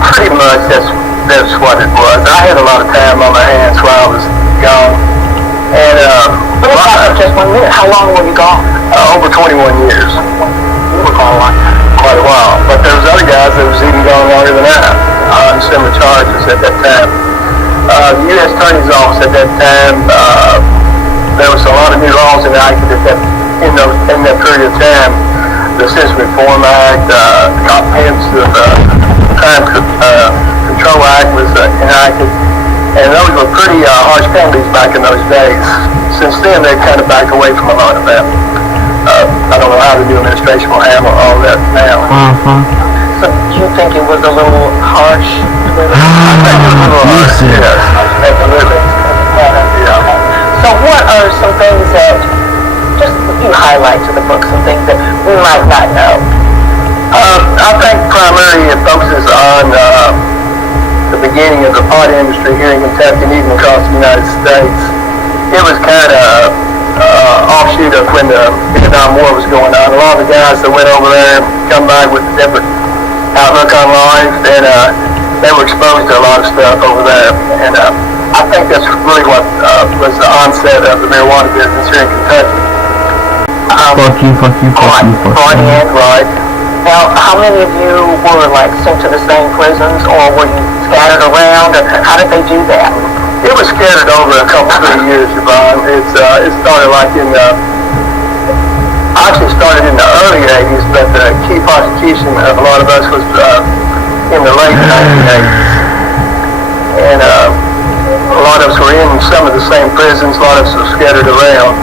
Pretty much, that's what it was. I had a lot of time on my hands while I was gone. And, But it's not just 1 minute. How long were you gone? over 21 years. You were gone a lot. Quite a while. But there was other guys that was even gone longer than I on similar charges at that time. The U.S. Attorney's Office at that time, there was a lot of new laws enacted in that period of time. The Citizen Reform Act, the Comprehensive Crime Control Act was enacted, and those were pretty harsh penalties back in those days. Since then, they've kind of backed away from a lot of that. I don't know how the new administration will handle all that now. So do you think it was a little harsh? I think it was a little harsh, yes, absolutely. Yeah. So what are some things that, just you highlight to the book, some things that we might not know? I think primarily it focuses on the beginning of the pot industry here in Kentucky and even across the United States. It was kind of offshoot of when the Vietnam War was going on. A lot of the guys that went over there come back with a different outlook on life, and they were exposed to a lot of stuff over there. And I think that's really what was the onset of the marijuana business here in Kentucky. Fuck you. Right. Now, how many of you were sent to the same prisons, or were you scattered around, or how did they do that? It was scattered over a couple, 3 years, Yvonne. It started actually started in the early 80s, but the key prosecution of a lot of us was in the late 1980s. And a lot of us were in some of the same prisons, a lot of us were scattered around.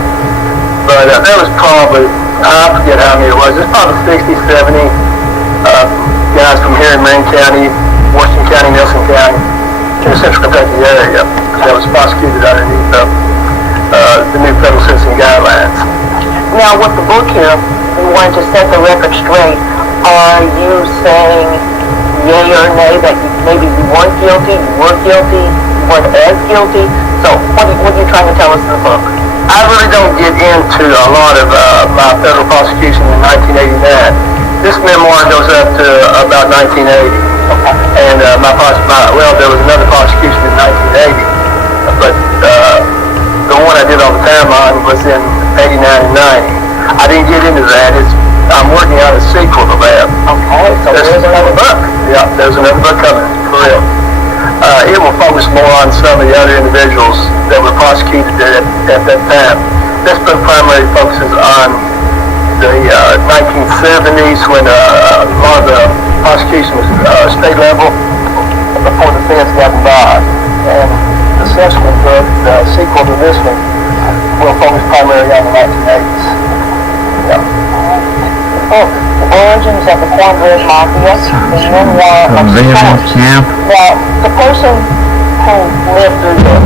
But there was probably, I forget how many it was, there's probably 60, 70 guys from here in Marin County, Washington County, Nelson County, in the Central Kentucky area that was prosecuted underneath the new federal sentencing guidelines. Now, with the book here, we wanted to set the record straight. Are you saying yay or nay that maybe you weren't guilty, you were guilty, you weren't as guilty? So what are you trying to tell us in the book? I really don't get into a lot of my federal prosecution in 1989. This memoir goes up to about 1980. Okay. And there was another prosecution in 1980, but the one I did all the time on was in 89 and 90. I didn't get into that. I'm working on a sequel to that. Okay, so there's another book. Yeah, there's another book coming, for real. It will focus more on some of the other individuals that were prosecuted at that time. This book primarily focuses on the 1970s when a lot of the prosecution was state level before the feds got involved. And the subsequent book, the sequel to this one, will focus primarily on the 1980s. Yeah. The origins of the cornbread mafia, the memoir of Swartz. Now, the person who lived through this,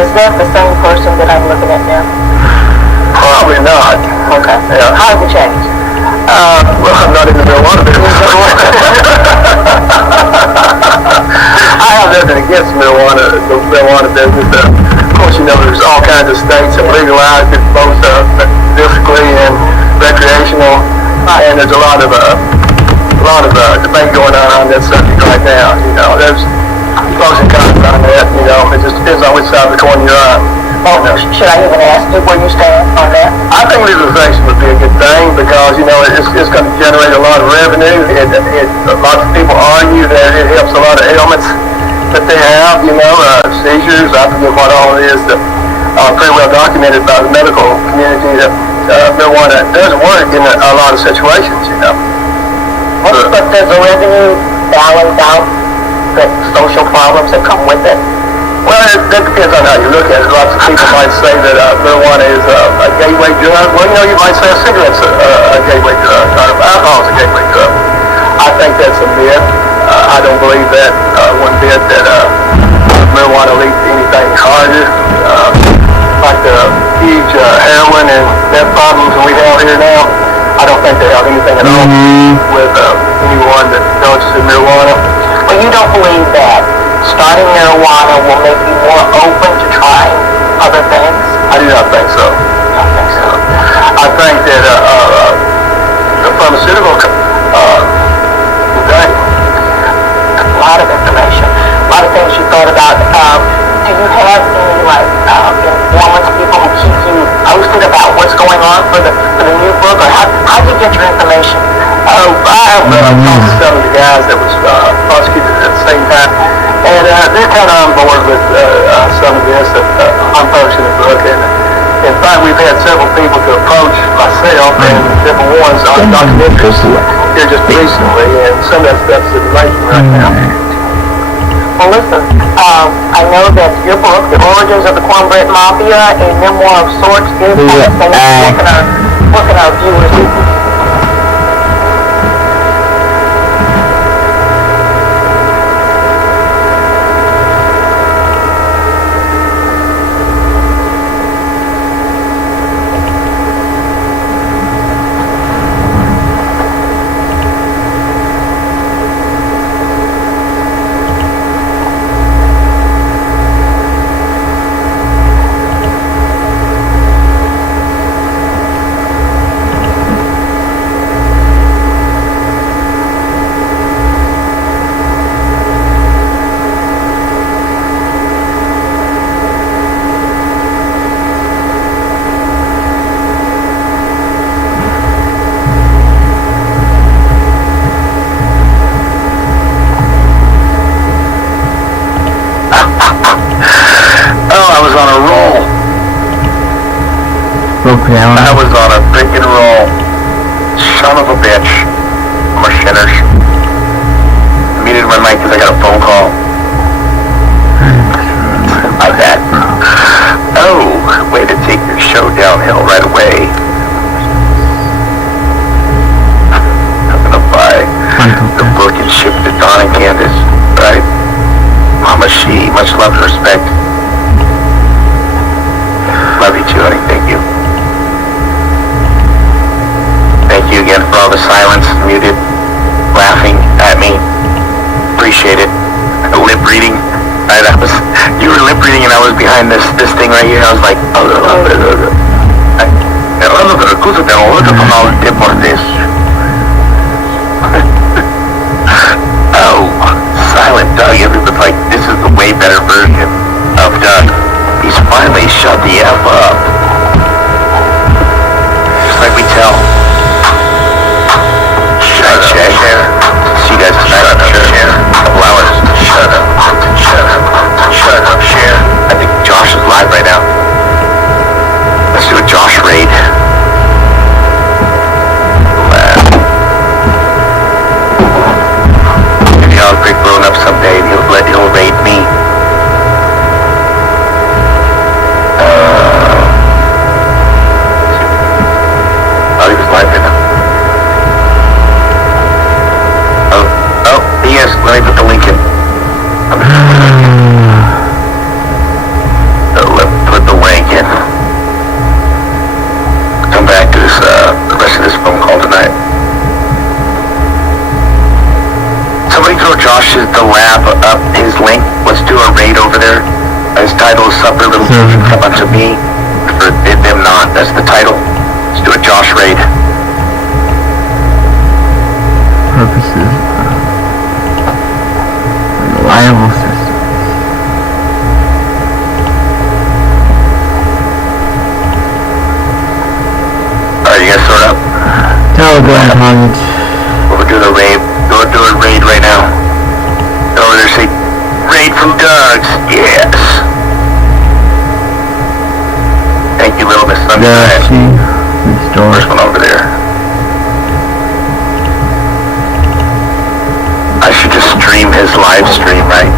is that the same person that I'm looking at now? Probably not. Okay. Yeah. How did it change? Well, I'm not in the marijuana business. I have nothing against the marijuana business. Of course, there's all kinds of states that legalize it, both physically and recreational, and there's a lot of debate going on that subject right now. There's pros and cons on that. It just depends on which side of the coin you're on. Should I even ask you where you stand on that? I think legalization would be a good thing because it's going to generate a lot of revenue. Lots of people argue that it helps a lot of ailments that they have. Seizures. I forget what all it is. That pretty well documented by the medical community that marijuana does work in a lot of situations. But does the revenue balance out the social problems that come with it? Well, that depends on how you look at it. Lots of people might say that marijuana is a gateway drug. Well, you might say a cigarette's a gateway drug, or alcohol is a gateway drug. I think that's a myth. I don't believe that one bit that marijuana leads to anything harder. Like the huge heroin and meth problems that we have here now, I don't think they have anything at all with anyone that indulges in marijuana. Well, you don't believe that starting marijuana will make you more open to trying other things? I do not think so. I think that the pharmaceutical okay. A lot of information, a lot of things you thought about. Do you have any informants, people who keep you posted about about what's going on for the new book, or how did you get your information? I talked to some of the guys that was prosecuted at the same time, and they're kind of on board with some of this that I'm publishing the book. And in fact, we've had several people to approach myself and different ones on documentaries here just recently, and some of that stuff's in the making right now. Well, listen, I know that your book, The Origins of the Cornbread Mafia, a memoir of sorts, is what can our viewers do? I was on a freaking roll. Son of a bitch. I'm a shitters. I muted my mic because I got a phone call. My bad. Oh, way to take your show downhill right away. I'm gonna buy the book and ship it to Don and Candace, right? Mama She, much love and respect. Love you too, honey. Thank you. Thank you again for all the silence, muted, laughing at me. Appreciate it. Lip reading. You were lip reading and I was behind this thing right here. I was like, oh, Silent Doug. Everybody's like, this is the way better version of Doug. He's finally shut the F up. Just like we tell. Share. See you guys tonight. Share. Couple hours. Shut up. Share. I think Josh is live right now. Let's do a Josh raid. Maybe I'll break blown up someday and he'll raid me. Oh, he was live right now. Yes, let me put the link in. Let me put the link in. Come back to this, the rest of this phone call tonight. Somebody throw Josh's The Lab up his link. Let's do a raid over there. His title is Supper Little Children Come Unto Me. For them not. That's the title. Let's do a Josh raid. Purposes. Reliable system. Alright, you guys sort up? Telegram targets. We're doing a raid. Go do a raid right now. Go over there, say, raid from Doug's. Yes. Thank you, Little Miss Sunshine. First one over there. I should just stream his live stream, right?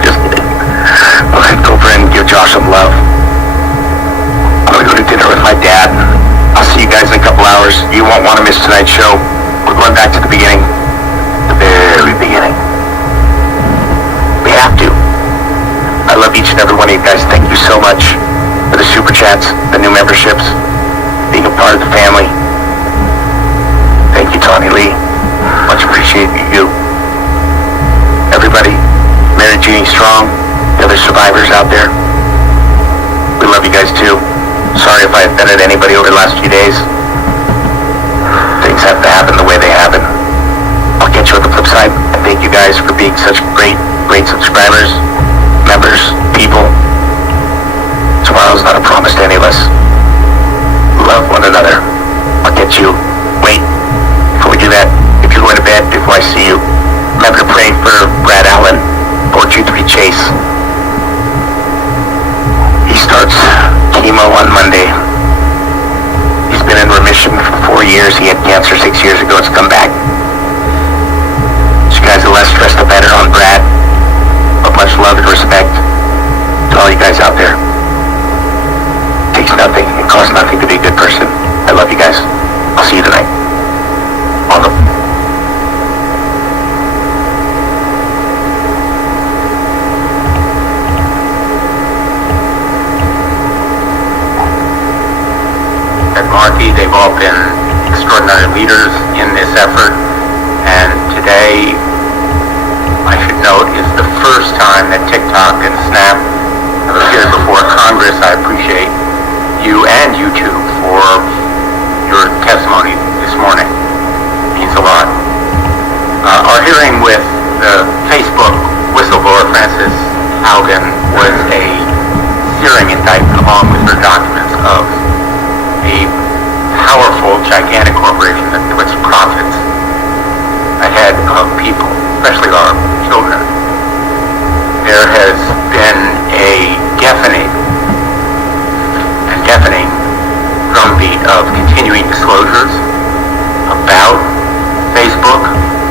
Just kidding. Okay, go over and give Josh some love. I'm gonna go to dinner with my dad. I'll see you guys in a couple hours. You won't want to miss tonight's show. We're going back to the beginning. The very beginning. We have to. I love each and every one of you guys. Thank you so much for the super chats, the new memberships, being a part of the family. Thank you, Tony Lee. Much appreciate you. Everybody, Mary Jeannie Strong, the other survivors out there. We love you guys too. Sorry if I offended anybody over the last few days. Things have to happen the way they happen. I'll get you on the flip side. And thank you guys for being such great subscribers, members, people. Tomorrow's years. He had cancer 6 years ago. It's come back. So you guys are less stressed, the better on Brad. But much love and respect to all you guys out there. It takes nothing. It costs nothing to be a good person. I love you guys. I'll see you tonight. On the Markey, they've all been extraordinary leaders in this effort, and today, I should note, is the first time that TikTok and Snap have appeared before Congress. I appreciate you and YouTube for your testimony this morning. It means a lot. Our hearing with the Facebook whistleblower Frances Haugen was a searing indictment along with her documents of a powerful, gigantic corporation that puts profits ahead of people, especially our children. There has been a deafening drumbeat of continuing disclosures about Facebook.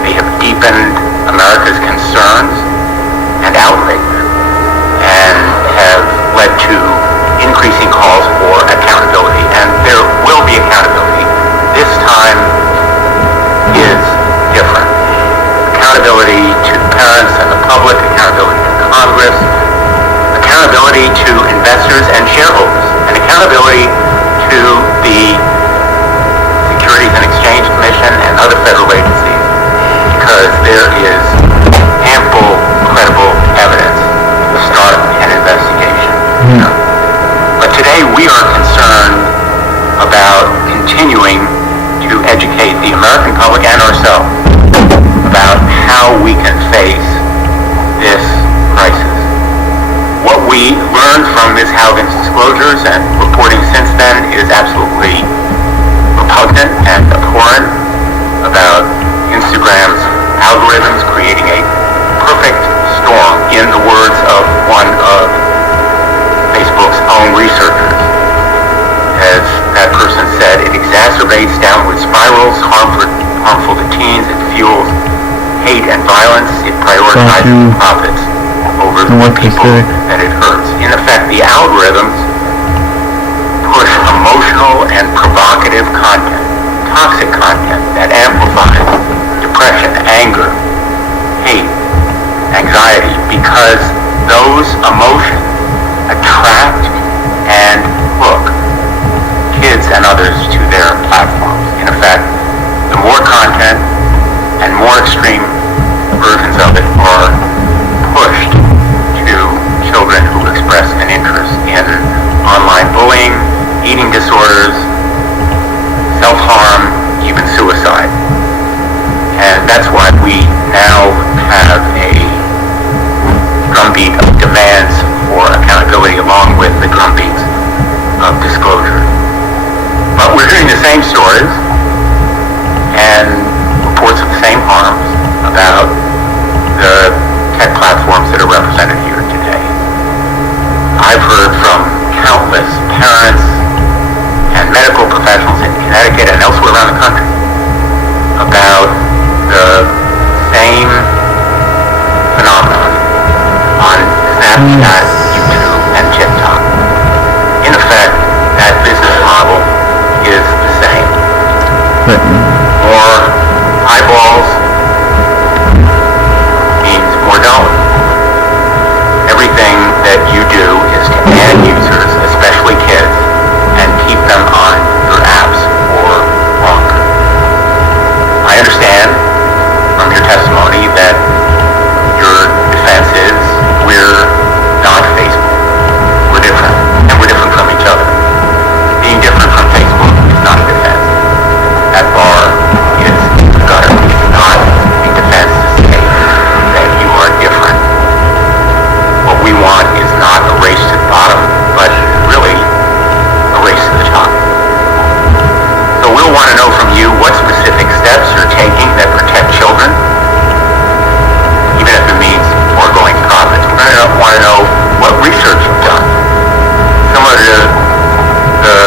They have deepened America's concerns and outrage and have led to increasing calls for accountability, and there will be accountability. This time is different. Accountability to parents and the public, accountability to Congress, accountability to investors and shareholders, and accountability to the Securities and Exchange Commission and other federal agencies, because there is ample, credible evidence to start an investigation. But today we are concerned about continuing to educate the American public and ourselves about how we can face this crisis. What we learned from Ms. Haugen's disclosures and reporting since then is absolutely repugnant and abhorrent about Instagram's algorithms creating a perfect storm, in the words of one of Facebook's own researchers. As that person said, it exacerbates downward spirals, harmful to teens, it fuels hate and violence, it prioritizes profits over the people that it hurts. In effect, the algorithms push emotional and provocative content, toxic content that amplifies depression, anger, hate, anxiety, because those emotions attract and hook kids and others to their platforms. In effect, the more content and more extreme versions of it are pushed to children who express an interest in online bullying, eating disorders, self-harm, even suicide. And that's why we now have a drumbeat of demands for accountability along with the drumbeats of disclosure. But we're hearing the same stories and reports of the same harms about the tech platforms that are represented here today. I've heard from countless parents and medical professionals in Connecticut and elsewhere around the country about the same phenomenon on Snapchat, YouTube, and TikTok. In effect, that business model is the same. More eyeballs means more dollars. Everything that you do is to add users, especially kids, and keep them on your apps for longer. I understand from your testimony that your defense is we're not Facebook. We're different, and we're different from each other. Being different from Facebook is not a defense. That bar is gutter. It's not a defense to say that you are different. What we want is not a race to the bottom, but really a race to the top. So we'll want to know from you what specific steps you're taking that protect children, even if it means foregoing profits. We're going to want to know what research you've done. Similar to the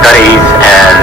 studies and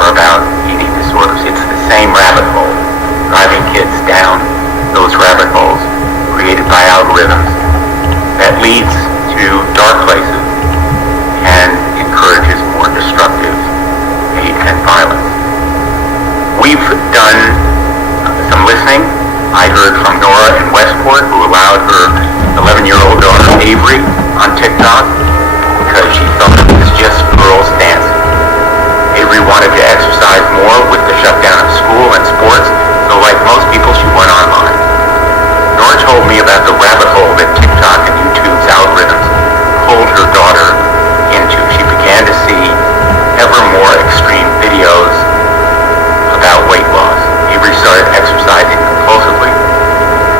are about eating disorders. It's the same rabbit hole, driving kids down those rabbit holes created by algorithms that leads to dark places and encourages more destructive hate and violence. We've done some listening. I heard from Nora in Westport, who allowed her 11-year-old daughter Avery on TikTok because she thought it was just girls dancing. Avery wanted to exercise more with the shutdown of school and sports, so like most people, she went online. Nora told me about the rabbit hole that TikTok and YouTube's algorithms pulled her daughter into. She began to see ever more extreme videos about weight loss. Avery started exercising compulsively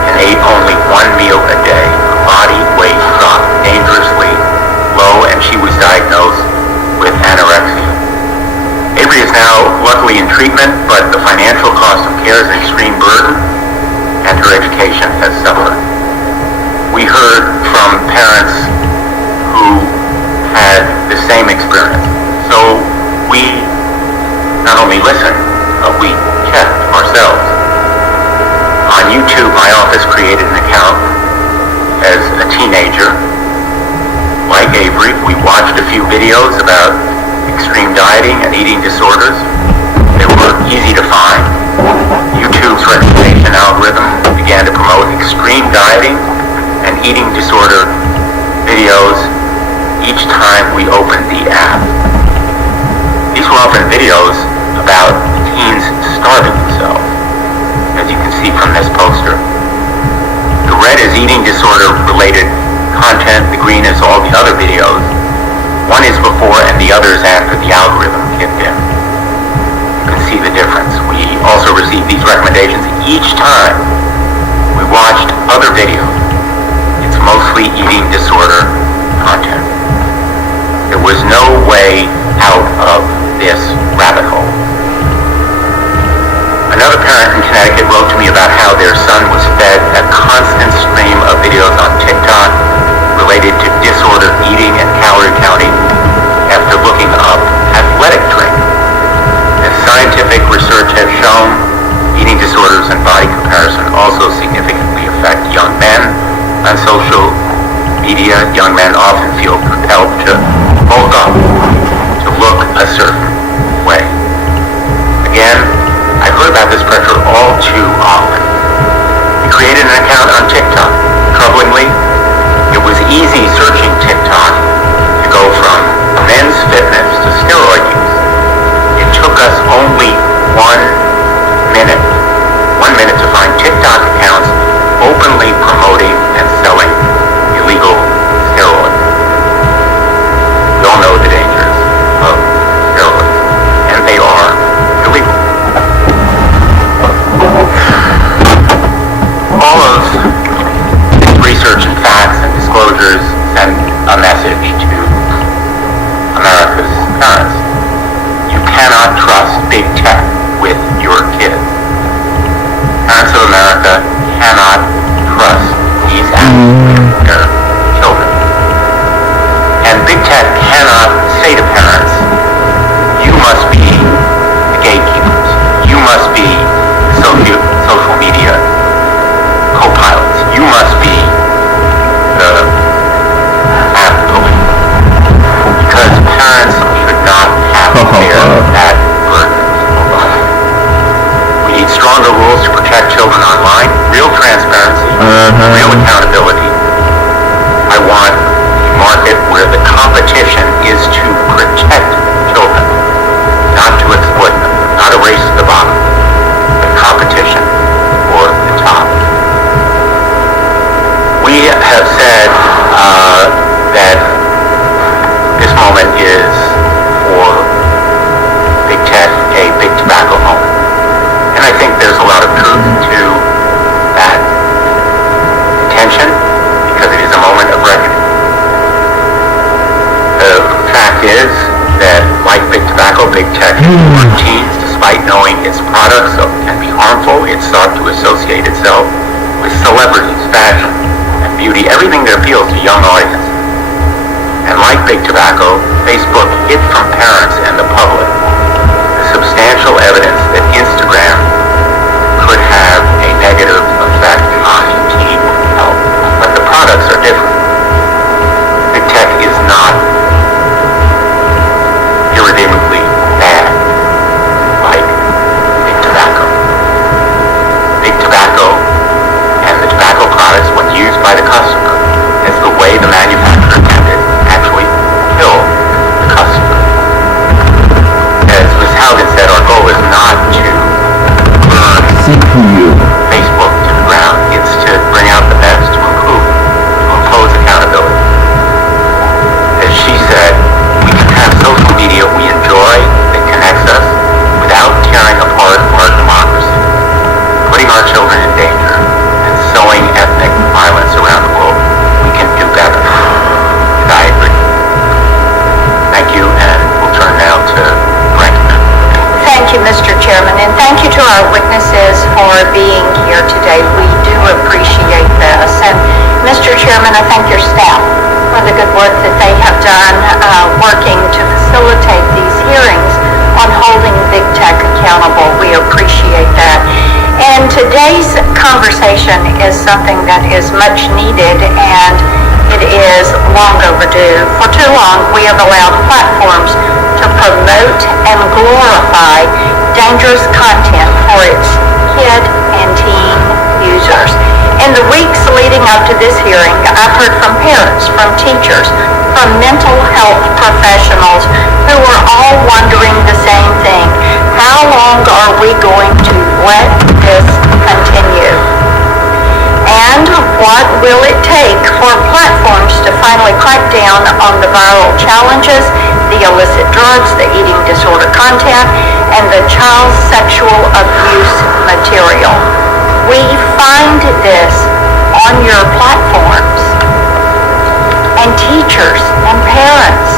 and ate only one meal a day. Her body weight dropped dangerously low, and she was diagnosed with anorexia. Avery is now luckily in treatment, but the financial cost of care is an extreme burden, and her education has suffered. We heard from parents who had the same experience. So we not only listened, but we checked ourselves. On YouTube, my office created an account as a teenager. Like Avery, we watched a few videos about extreme dieting and eating disorders. They were easy to find. YouTube's recommendation algorithm began to promote extreme dieting and eating disorder videos each time we opened the app. These were often videos about teens starving themselves, as you can see from this poster. The red is eating disorder related content, the green is all the other videos. One is before and the other is after the algorithm kicked in. You can see the difference. We also received these recommendations each time we watched other videos. It's mostly eating disorder content. There was no way out of this rabbit hole. Another parent in Connecticut wrote to me about how their son was fed a constant stream of videos on TikTok related to disordered eating and calorie counting after looking up athletic training. As scientific research has shown, eating disorders and body comparison also significantly affect young men. On social media, young men often feel compelled to bulk up, to look a certain way. Again, I've heard about this pressure all too often. We created an account on TikTok. Troublingly, it was easy searching TikTok to go from men's fitness to steroid use. It took us only 1 minute to find TikTok accounts openly promoting and selling illegal steroids. We all know the dangers of steroids, and they are illegal. All of this research and facts and disclosures send a message to America's parents. You cannot trust big tech with your kids. Parents of America cannot trust these apps with their children. And big tech cannot say to parents, you must be the gatekeepers. You must be social media co-pilots. You must be the app police. Because parents should not have to bear that burden alone. We need stronger rules to protect children online, real transparency, real accountability. I want a market where the competition is to protect children, not to exploit them, not a race to the bottom, but competition for the top. We have said that this moment is for big tech, a big tobacco moment. And I think there's a lot of truth to that intention, because it is a moment of reckoning. The fact is that, like big tobacco, big tech teens, despite knowing its products can be harmful, it sought to associate itself with celebrities, fashion, and beauty, everything that appeals to young audiences. And like big tobacco, Facebook hid from parents and the public the substantial evidence that Instagram could have a negative effect on teen health, but the products are different. Big tech is not irredeemably bad like big tobacco. Big tobacco and the tobacco products, when used by the customer, as the way the manufacturer intended, actually kill the customer. As Ms. Haugen said, our goal is not to burn CPU. Facebook to the ground. It's to bring out the best, to improve, to impose accountability. As she said, we can have social media we enjoy that connects us without tearing apart our democracy, putting our children in danger, and sowing ethnic violence around the world. We can do better. And I agree. Thank you, and we'll turn now to Frank. Thank you, Mr. Chairman, and thank you to our witnesses for being here today. We do appreciate this. And Mr. Chairman, I thank your staff for the good work that they have done working to facilitate these hearings on holding big tech accountable. We appreciate that. And today's conversation is something that is much needed, and it is long overdue. For too long, we have allowed platforms to promote and glorify dangerous content for its kid and teen users. In the weeks leading up to this hearing, I've heard from parents, from teachers, from mental health professionals who are all wondering the same thing. How long are we going to let this continue? And what will it take for platforms to finally crack down on the viral challenges, the illicit drugs, the eating disorder content, and the child sexual abuse material? We find this on your platforms, and teachers and parents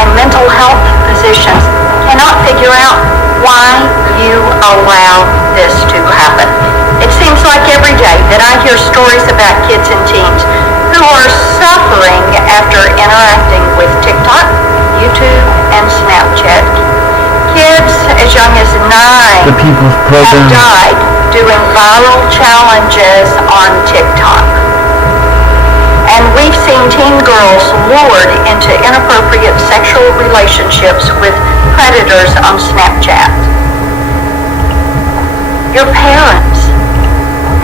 and mental health physicians cannot figure out why you allow this to happen. It seems like every day that I hear stories about kids and teens who are suffering after interacting with TikTok, YouTube, and Snapchat. Kids as young as 9 The People's have Program. died doing viral challenges on TikTok. And we've seen teen girls lured into inappropriate sexual relationships with predators on Snapchat. Your parents,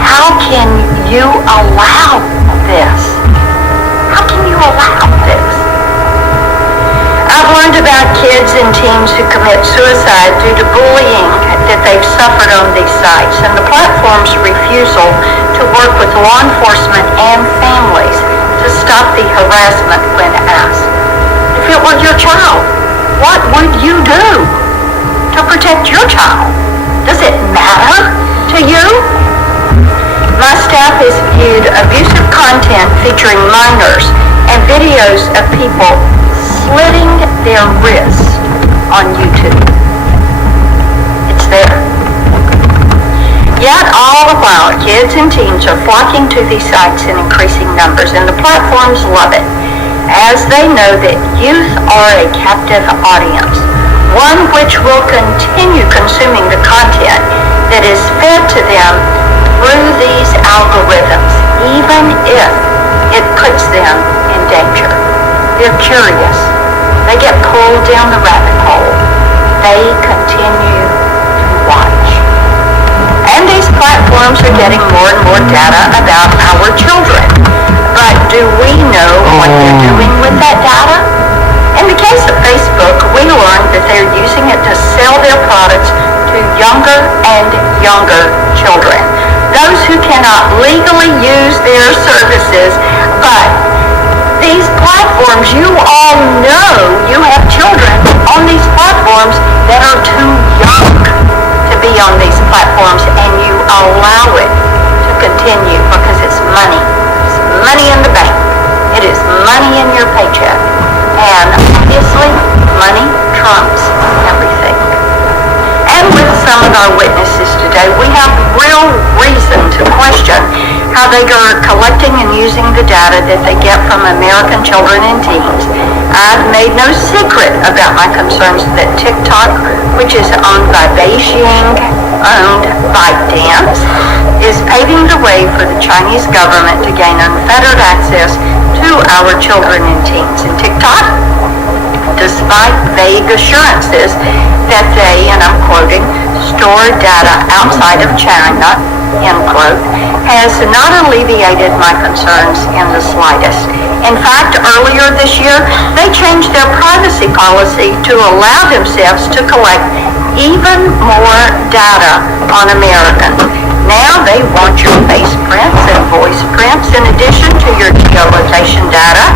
how can you allow this? How can you allow this? I've learned about kids and teens who commit suicide due to bullying that they've suffered on these sites, and the platform's refusal to work with law enforcement and families to stop the harassment when asked. If it were your child, what would you do to protect your child? Does it matter to you? My staff has viewed abusive content featuring minors and videos of people slitting their wrists on YouTube. It's there. Yet all the while, kids and teens are flocking to these sites in increasing numbers, and the platforms love it, as they know that youth are a captive audience, one which will continue consuming the content that is fed to them through these algorithms, even if it puts them in danger. They're curious. They get pulled down the rabbit hole. They continue to watch. And these platforms are getting more and more data about our children. But do we know what they're doing with that data? In the case of Facebook, we learned that they're using it to sell their products to younger and younger children. Those who cannot legally use their services, but these platforms, you all know you have children on these platforms that are too young to be on these platforms, and you allow it to continue because it's money. It's money in the bank. It is money in your paycheck. And obviously, money trumps everything. And with some of our witnesses today, we have real reason to question how they are collecting and using the data that they get from American children and teens. I've made no secret about my concerns that TikTok, which is owned by Beijing-owned ByteDance, is paving the way for the Chinese government to gain unfettered access to our children and teens. And TikTok, despite vague assurances that they, and I'm quoting, store data outside of China, end quote, has not alleviated my concerns in the slightest. In fact, earlier this year, they changed their privacy policy to allow themselves to collect even more data on Americans. Now they want your face prints and voice prints in addition to your geolocation data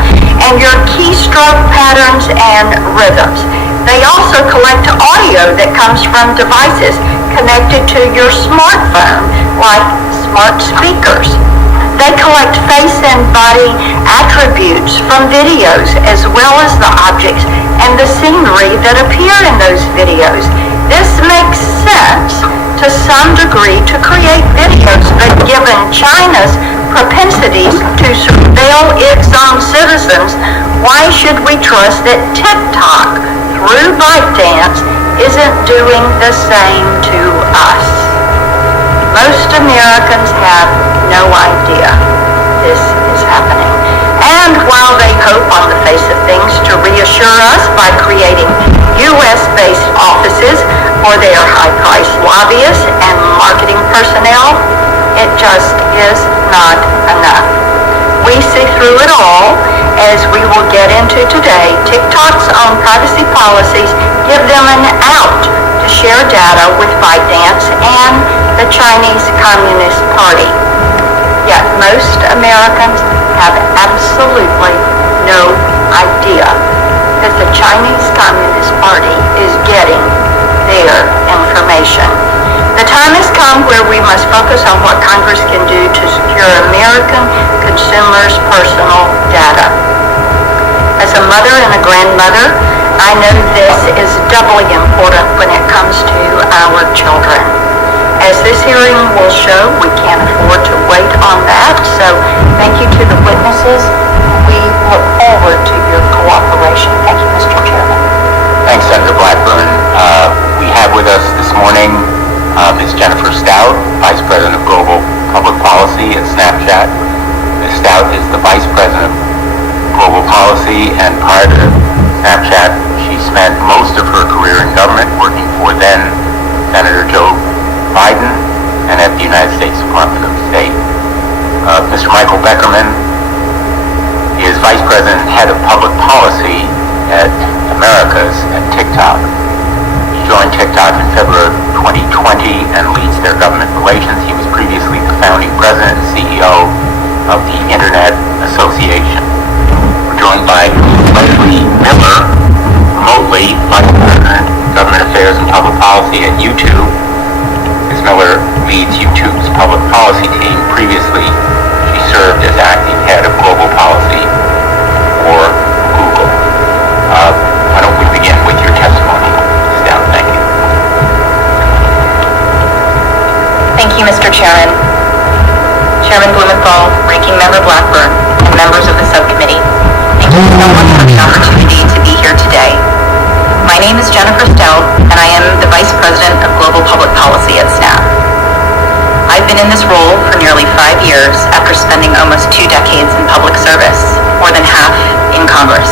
and your keystroke patterns and rhythms. They also collect audio that comes from devices connected to your smartphone, like smart speakers. They collect face and body attributes from videos as well as the objects and the scenery that appear in those videos. This makes sense to some degree to create videos, but given China's propensities to surveil its own citizens, why should we trust that TikTok, through ByteDance, isn't doing the same to us? Most Americans have no idea this is happening. And while they hope on the face of things to reassure us by creating U.S.-based offices for their high-priced lobbyists and marketing personnel, it just is not enough. We see through it all, as we will get into today. TikTok's own privacy policies give them an out to share data with ByteDance and the Chinese Communist Party. Yet most Americans have absolutely no idea that the Chinese Communist Party is getting their information. The time has come where we must focus on what Congress can do to secure American consumers' personal data. As a mother and a grandmother, I know this is doubly important when it comes to our children. As this hearing will show, we can't afford to wait on that, so thank you to the witnesses. We look forward to your cooperation. Thank you, Mr. Chairman. Thanks, Senator Blackburn. We have with us this morning Ms. Jennifer Stout, Vice President of Global Public Policy at Snapchat. Ms. Stout is the Vice President of Global Policy, and prior to Snapchat, she spent most of her career in government working for then Senator Joe Biden and at the United States Department of State. Mr. Michael Beckerman is Vice President and Head of Public Policy at Americas at TikTok. He joined TikTok in February 2020 and leads their government relations. He was previously the founding president and CEO of the Internet Association. We're joined by Leslie Miller, remotely Vice President, Government Affairs and Public Policy at YouTube. Ms. Miller leads YouTube's public policy team. Previously, she served as acting head of global policy for Google. Why don't we begin with your testimony? Stout, thank you. Thank you, Mr. Chairman. Chairman Blumenthal, Ranking Member Blackburn, and members of the subcommittee, thank you so much for the opportunity to be here today. My name is Jennifer Stout, and I am the Vice President of Global Public Policy at Snap. I've been in this role for nearly 5 years after spending almost 2 decades in public service, more than half in Congress.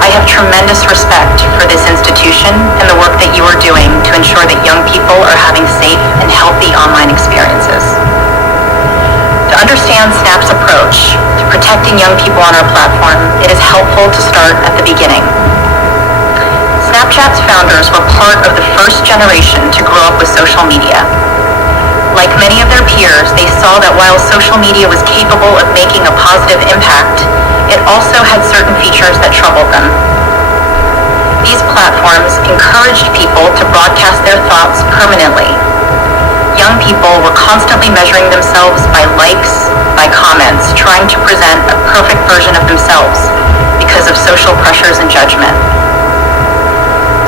I have tremendous respect for this institution and the work that you are doing to ensure that young people are having safe and healthy online experiences. To understand Snap's approach to protecting young people on our platform, it is helpful to start at the beginning. Snapchat's founders were part of the first generation to grow up with social media. Like many of their peers, they saw that while social media was capable of making a positive impact, it also had certain features that troubled them. These platforms encouraged people to broadcast their thoughts permanently. Young people were constantly measuring themselves by likes, by comments, trying to present a perfect version of themselves because of social pressures and judgment.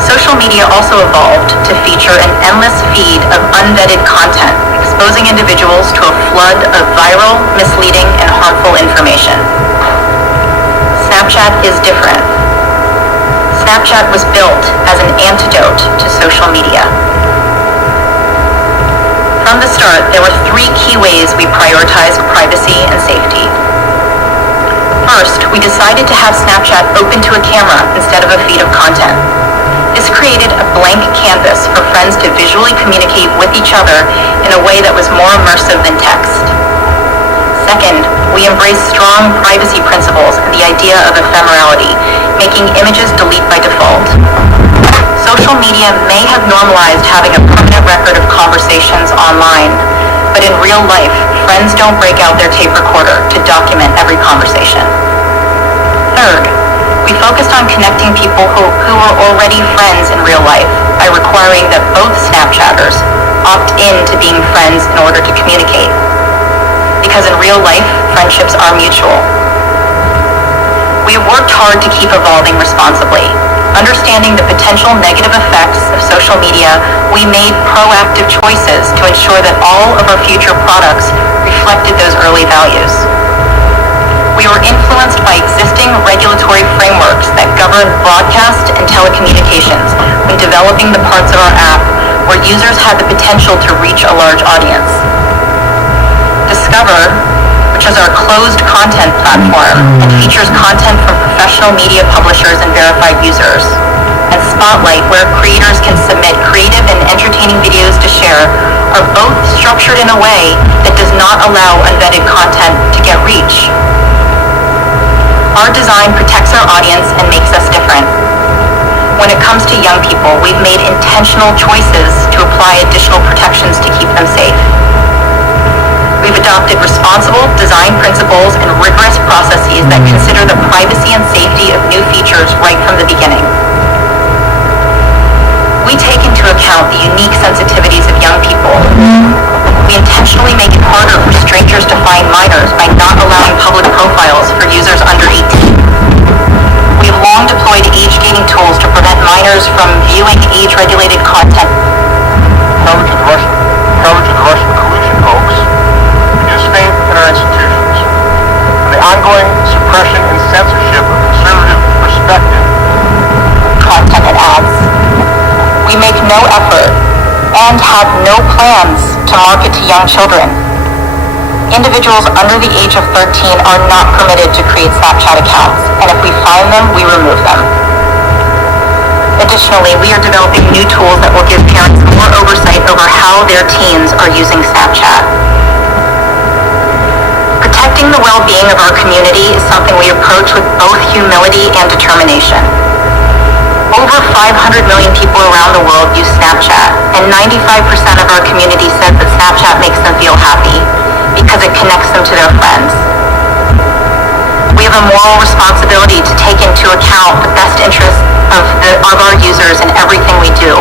Social media also evolved to feature an endless feed of unvetted content, exposing individuals to a flood of viral, misleading, and harmful information. Snapchat is different. Snapchat was built as an antidote to social media. From the start, there were 3 key ways we prioritized privacy and safety. First, we decided to have Snapchat open to a camera instead of a feed of content. This created a blank canvas for friends to visually communicate with each other in a way that was more immersive than text. Second, we embraced strong privacy principles and the idea of ephemerality, making images delete by default. Social media may have normalized having a permanent record of conversations online, but in real life, friends don't break out their tape recorder to document every conversation. Third, we focused on connecting people who were already friends in real life by requiring that both Snapchatters opt in to being friends in order to communicate. Because in real life, friendships are mutual. We have worked hard to keep evolving responsibly. Understanding the potential negative effects of social media, we made proactive choices to ensure that all of our future products reflected those early values. We were influenced by existing regulatory frameworks that govern broadcast and telecommunications when developing the parts of our app where users had the potential to reach a large audience. Discover, which is our closed content platform and features content from professional media publishers and verified users, and Spotlight, where creators can submit creative and entertaining videos to share, are both structured in a way that does not allow unvetted content to get reach. Our design protects our audience and makes us different. When it comes to young people, we've made intentional choices to apply additional protections to keep them safe. We've adopted responsible design principles and rigorous processes that consider the privacy and safety of new features right from the beginning. We take into account the unique sensitivities of young people. We intentionally make it harder for strangers to find minors by not allowing public profiles for users under 18. We have long deployed age-gating tools to prevent minors from viewing age-regulated content. Coverage of the Russian collusion hoax, reduced faith in our institutions, and the ongoing suppression and censorship of conservative perspective. Content and ads. We make no effort and have no plans to market to young children. Individuals under the age of 13 are not permitted to create Snapchat accounts, and if we find them, we remove them. Additionally, we are developing new tools that will give parents more oversight over how their teens are using Snapchat. Protecting the well-being of our community is something we approach with both humility and determination. Over 500 million people around the world use Snapchat, and 95% of our community says that Snapchat makes them feel happy because it connects them to their friends. We have a moral responsibility to take into account the best interests of our users in everything we do,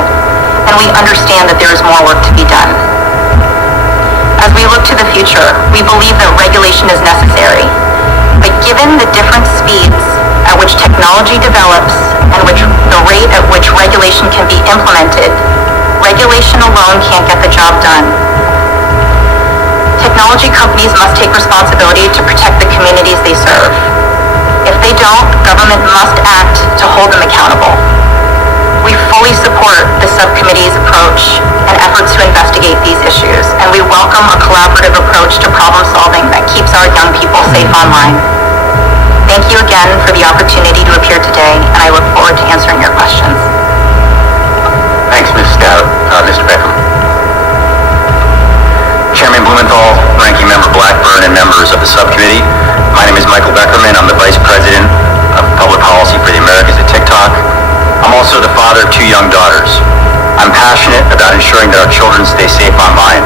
and we understand that there is more work to be done. As we look to the future, we believe that regulation is necessary, but given the different speeds at which technology develops and the rate at which regulation can be implemented, regulation alone can't get the job done. Technology companies must take responsibility to protect the communities they serve. If they don't, government must act to hold them accountable. We fully support the subcommittee's approach and efforts to investigate these issues, and we welcome a collaborative approach to problem solving that keeps our young people safe online. Thank you again for the opportunity to appear today, and I look forward to answering your questions. Thanks, Ms. Stout. Mr. Beckham. Chairman Blumenthal, Ranking Member Blackburn, and members of the subcommittee, my name is Michael Beckerman. I'm the Vice President of Public Policy for the Americas at TikTok. I'm also the father of 2 young daughters. I'm passionate about ensuring that our children stay safe online.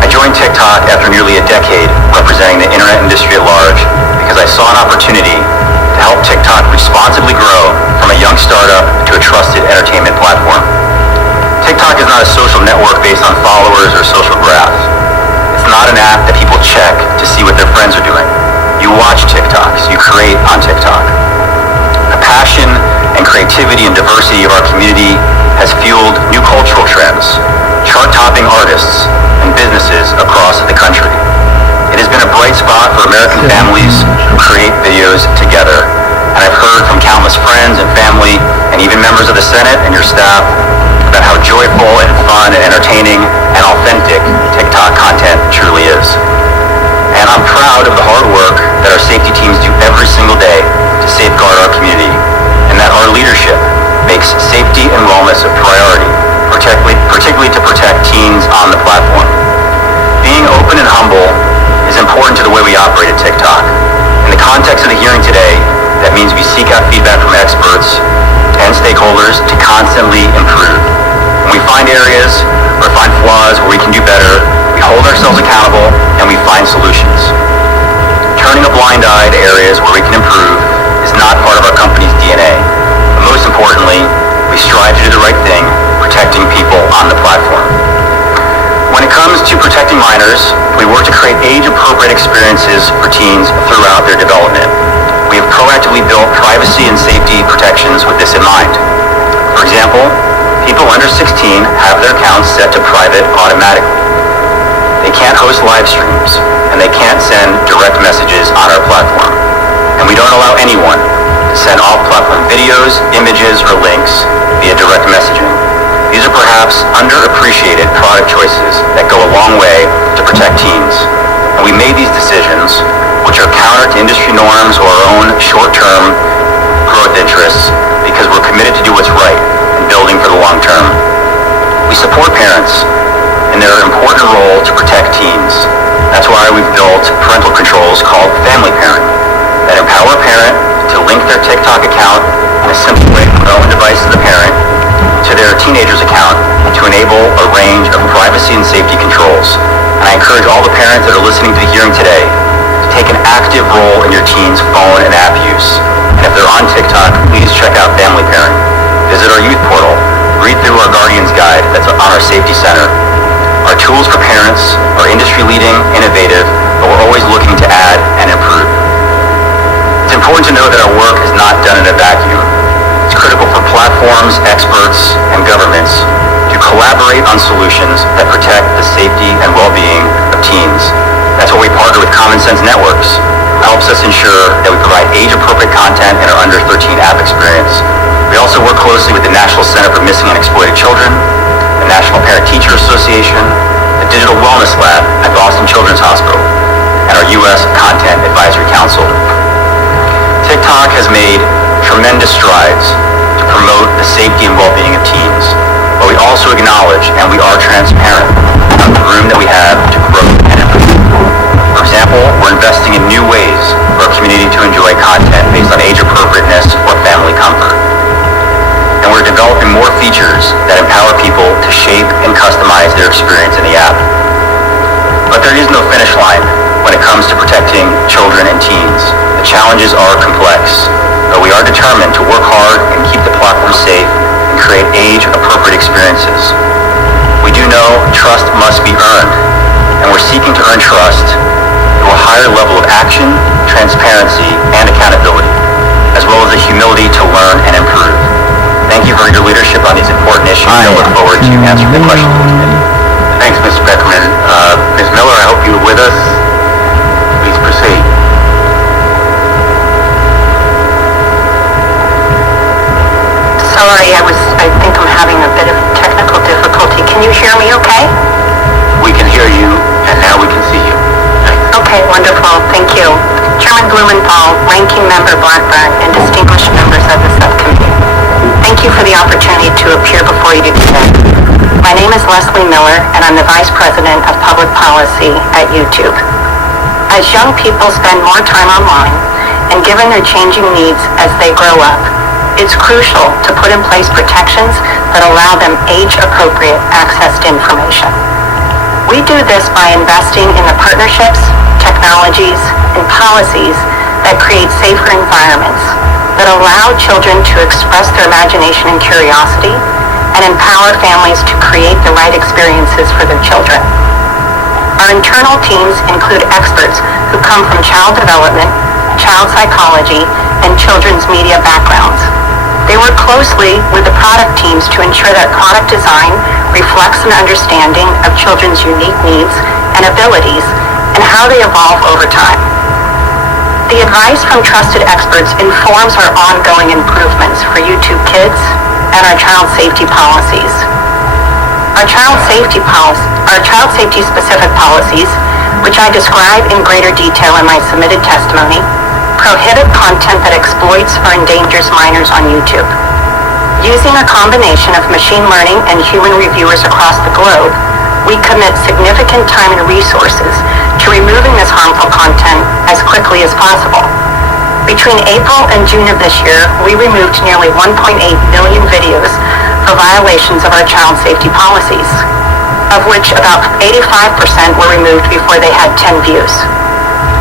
I joined TikTok after nearly a decade representing the internet industry at large because I saw an opportunity to help TikTok responsibly grow from a young startup to a trusted entertainment platform. TikTok is not a social network based on followers or social graphs. It's not an app that people check to see what their friends are doing. You watch TikToks, you create on TikTok. The passion and creativity and diversity of our community has fueled new cultural trends. chart-topping artists and businesses across the country. It has been a bright spot for American families who create videos together, and I've heard from countless friends and family, and even members of the Senate and your staff, about how joyful and fun and entertaining and authentic TikTok content truly is. And I'm proud of the hard work that our safety teams do every single day to safeguard our community, and that our leadership makes safety and wellness a priority, particularly to protect teens on the platform. Being open and humble is important to the way we operate at TikTok. In the context of the hearing today, that means we seek out feedback from experts and stakeholders to constantly improve. When we find areas or find flaws where we can do better, we hold ourselves accountable and we find solutions. Turning a blind eye to areas where we can improve is not part of our company's DNA. But most importantly, we strive to do the right thing, protecting people on the platform. When it comes to protecting minors, we work to create age-appropriate experiences for teens throughout their development. We have proactively built privacy and safety protections with this in mind. For example, people under 16 have their accounts set to private automatically. They can't host live streams, and they can't send direct messages on our platform. And we don't allow anyone to send off-platform videos, images, or links via direct messaging. These are perhaps underappreciated product choices that go a long way to protect teens. And we made these decisions, which are counter to industry norms or our own short-term growth interests, because we're committed to do what's right in building for the long term. We support parents in their important role to protect teens. That's why we've built parental controls called Family Parent that empower a parent to link their TikTok account in a simple way from their own device to the parent to their teenager's account to enable a range of privacy and safety controls. And I encourage all the parents that are listening to the hearing today to take an active role in your teen's phone and app use. And if they're on TikTok, please check out Family Parent. Visit our youth portal. Read through our Guardian's Guide that's on our Safety Center. Our tools for parents are industry-leading, innovative, but we're always looking to add and improve. It's important to know that our work is not done in a vacuum. It's critical for platforms, experts, and governments to collaborate on solutions that protect the safety and well-being of teens. That's why we partner with Common Sense Networks, who helps us ensure that we provide age-appropriate content in our under 13 app experience. We also work closely with the National Center for Missing and Exploited Children, the National Parent-Teacher Association, the Digital Wellness Lab at Boston Children's Hospital, and our U.S. Content Advisory Council. TikTok has made tremendous strides to promote the safety and well-being of teens, but we also acknowledge and we are transparent about the room that we have to grow and improve. For example, we're investing in new ways for our community to enjoy content based on age appropriateness or family comfort. And we're developing more features that empower people to shape and customize their experience in the app. But there is no finish line when it comes to protecting children and teens. The challenges are complex, but we are determined to work hard and keep the platform safe and create age-appropriate experiences. We do know trust must be earned, and we're seeking to earn trust through a higher level of action, transparency, and accountability, as well as the humility to learn and improve. Thank you for your leadership on these important issues. I look forward to answering the questions of the committee. Thanks, Mr. Beckman. Ms. Miller, I hope you're with us. Please proceed. Sorry, I think I'm having a bit of technical difficulty. Can you hear me okay? We can hear you, and now we can see you. Thanks. Okay, wonderful. Thank you. Chairman Blumenthal, Ranking Member Blackburn, and distinguished members of the subcommittee. Thank you for the opportunity to appear before you today. My name is Leslie Miller, and I'm the Vice President of Public Policy at YouTube. As young people spend more time online, and given their changing needs as they grow up, it's crucial to put in place protections that allow them age-appropriate access to information. We do this by investing in the partnerships, technologies, and policies that create safer environments that allow children to express their imagination and curiosity and empower families to create the right experiences for their children. Our internal teams include experts who come from child development, child psychology, and children's media backgrounds. They work closely with the product teams to ensure that product design reflects an understanding of children's unique needs and abilities and how they evolve over time. The advice from trusted experts informs our ongoing improvements for YouTube Kids and our child safety policies. Our child safety specific policies, which I describe in greater detail in my submitted testimony, prohibit content that exploits or endangers minors on YouTube. Using a combination of machine learning and human reviewers across the globe, we commit significant time and resources to removing this harmful content as quickly as possible. Between April and June of this year, we removed nearly 1.8 million videos for violations of our child safety policies, of which about 85% were removed before they had 10 views.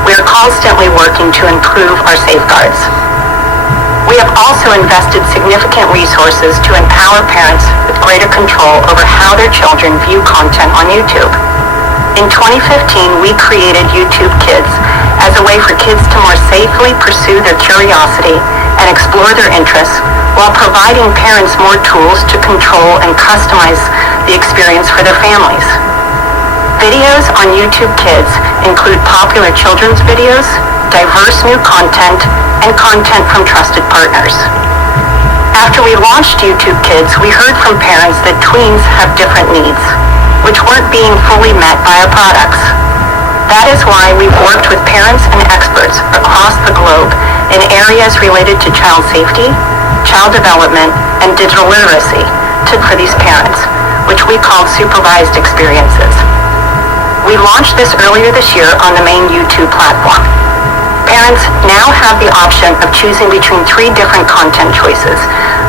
We are constantly working to improve our safeguards. We have also invested significant resources to empower parents with greater control over how their children view content on YouTube. In 2015, we created YouTube Kids as a way for kids to more safely pursue their curiosity and explore their interests while providing parents more tools to control and customize the experience for their families. Videos on YouTube Kids include popular children's videos, diverse new content, and content from trusted partners. After we launched YouTube Kids, we heard from parents that tweens have different needs, which weren't being fully met by our products. That is why we've worked with parents and experts across the globe in areas related to child safety, child development, and digital literacy for these parents, which we call supervised experiences. We launched this earlier this year on the main YouTube platform. Parents now have the option of choosing between 3 different content choices.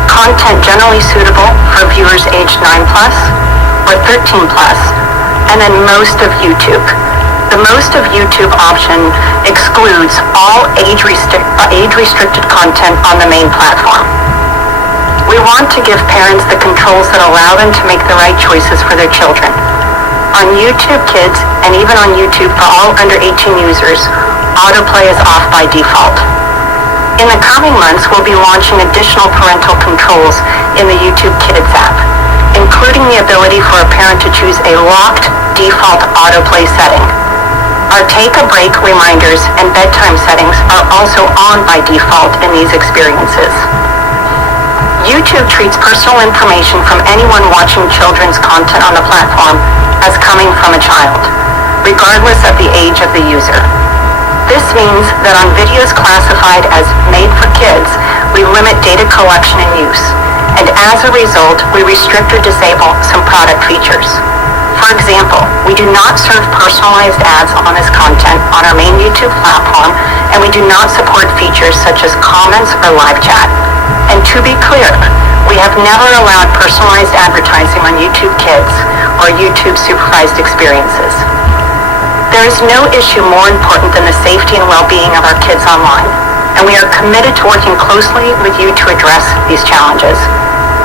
Content generally suitable for viewers aged 9+ or 13+, and then most of YouTube. The most of YouTube option excludes all age-restricted content on the main platform. We want to give parents the controls that allow them to make the right choices for their children. On YouTube Kids, and even on YouTube for all under 18 users, autoplay is off by default. In the coming months, we'll be launching additional parental controls in the YouTube Kids app, including the ability for a parent to choose a locked default autoplay setting. Our take a break reminders and bedtime settings are also on by default in these experiences. YouTube treats personal information from anyone watching children's content on the platform as coming from a child, regardless of the age of the user. This means that on videos classified as made for kids, we limit data collection and use, and as a result, we restrict or disable some product features. For example, we do not serve personalized ads on this content on our main YouTube platform, and we do not support features such as comments or live chat. And to be clear, we have never allowed personalized advertising on YouTube Kids or YouTube supervised experiences. There is no issue more important than the safety and well-being of our kids online, and we are committed to working closely with you to address these challenges.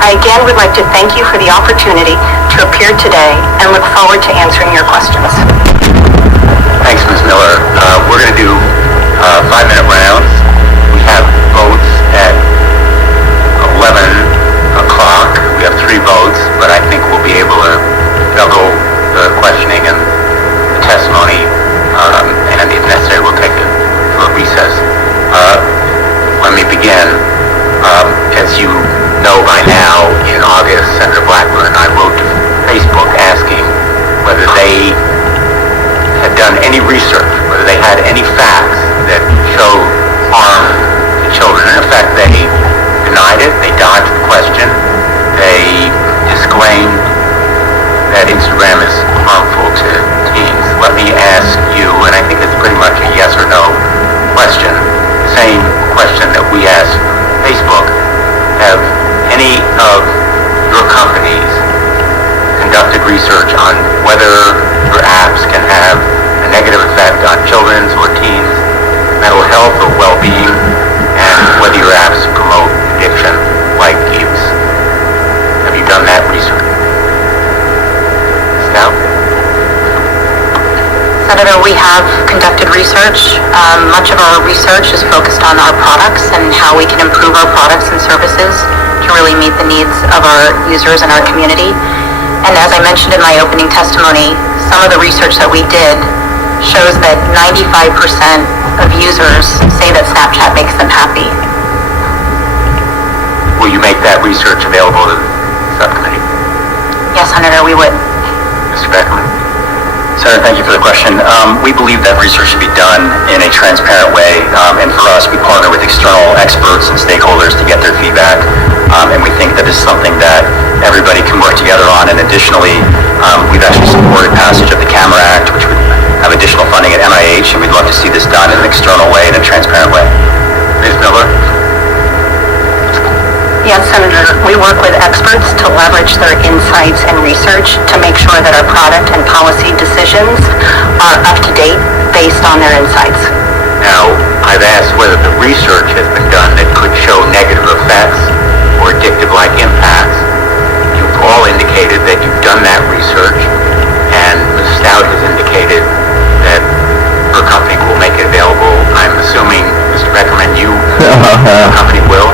I again would like to thank you for the opportunity to appear today and look forward to answering your questions. Thanks, Ms. Miller. We're going to do 5-minute rounds. We have votes at 11 o'clock. We have 3 votes, but I think we'll be able to juggle the questioning and the testimony, and if necessary, we'll take it for a recess. Let me begin. As you know by now, in August, Senator Blackburn and I wrote to Facebook asking whether they had done any research, whether they had any facts that showed harm to children. In effect, they denied it. They dodged the question. They disclaimed that Instagram is harmful to teens. Let me ask you, and I think it's pretty much a yes or no question, the same question that we asked Facebook. Have any of your companies conducted research on whether your apps can have a negative effect on children's or teens' mental health or well-being, and whether your apps promote addiction like use? Have you done that research? Scout? So Senator, we have conducted research. Much of our research is focused on our products and how we can improve our products and services to really meet the needs of our users and our community. And as I mentioned in my opening testimony, some of the research that we did shows that 95% of users say that Snapchat makes them happy. Will you make that research available to the subcommittee? Yes, Senator, we would. Mr. Beckman? Senator, thank you for the question. We believe that research should be done in a transparent way, and for us, we partner with external experts and stakeholders to get their feedback, and we think that this is something that everybody can work together on. And additionally, we've actually supported passage of the CAMERA Act, which would have additional funding at NIH, and we'd love to see this done in an external way, in a transparent way. Ms. Miller? Yes, Senator, we work with experts to leverage their insights and research to make sure that our product and policy decisions are up to date based on their insights. Now, I've asked whether the research has been done that could show negative effects or addictive-like impacts. You've all indicated that you've done that research, and Ms. Stout has indicated that her company will make it available. I'm assuming, Mr. Beckerman, your company will?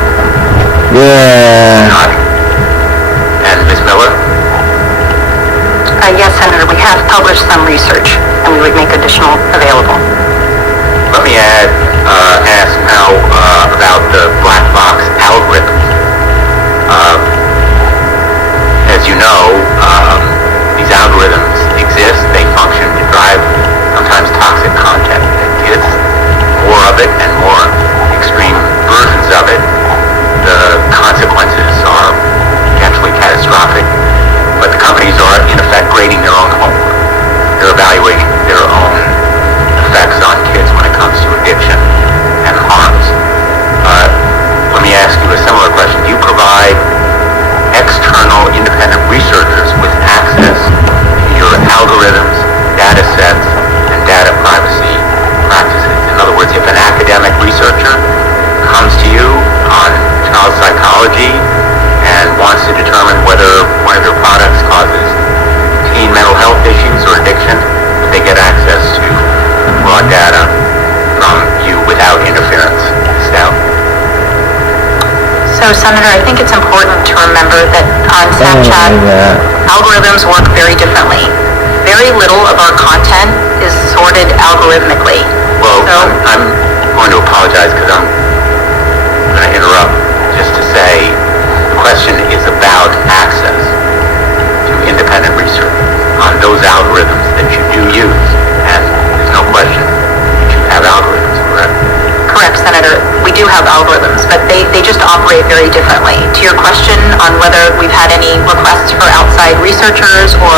Yeah. Not. And Ms. Miller? Yes, Senator, we have published some research, and we would make additional available. Let me ask now about the black box algorithm. As you know, these algorithms exist. They function to drive sometimes toxic content. It gets more of it and more extreme versions of it. The consequences are potentially catastrophic, but the companies are in effect grading their own homework. They're evaluating their own effects on kids when it comes to addiction and harms. Let me ask you a similar question. Do you provide external independent researchers with access to your algorithms, data sets, and data privacy practices? In other words, if an academic researcher comes to you on child psychology and wants to determine whether one of your products causes teen mental health issues or addiction, that they get access to raw data from you without interference. Stout? So, Senator, I think it's important to remember that on Snapchat, algorithms work very differently. Very little of our content is sorted algorithmically. Well, So, I'm going to apologize because I'm going to interrupt just to say the question is about access to independent research on those algorithms that you do use. And there's no question that you have algorithms, correct? correct, Senator, we do have algorithms, but they just operate very differently. To your question on whether we've had any requests for outside researchers or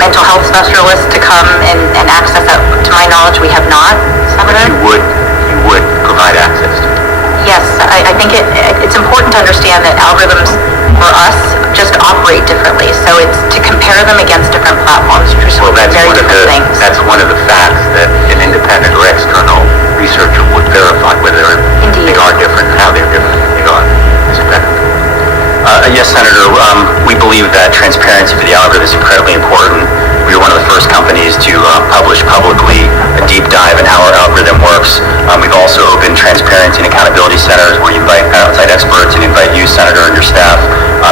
mental health specialists to come and access that, to my knowledge, we have not, Senator. But you would provide access to it. Yes, I think it's important to understand that algorithms for us just operate differently. So it's to compare them against different platforms, which are very different things. That's one of the facts that an independent or external researcher would verify whether Indeed. they are different and how they're different. They are. Mr. Becker. Yes, Senator. We believe that transparency for the algorithm is incredibly important. We are one of the first companies to publish publicly a deep dive in how our algorithm works. We've also opened transparency and accountability centers where you invite outside experts and invite you, Senator, and your staff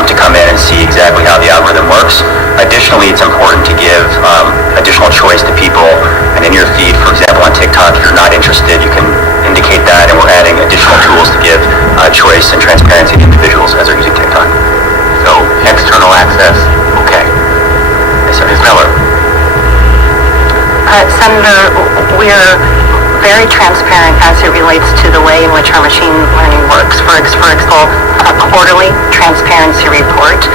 to come in and see exactly how the algorithm works. Additionally, it's important to give additional choice to people. And in your feed, for example, on TikTok, if you're not interested, you can indicate that, and we're adding additional tools to give choice and transparency to individuals as they're using TikTok. So, external access, okay. Yes, sir. Ms. Miller. Senator, we're very transparent as it relates to the way in which our machine learning works. For example, a quarterly transparency report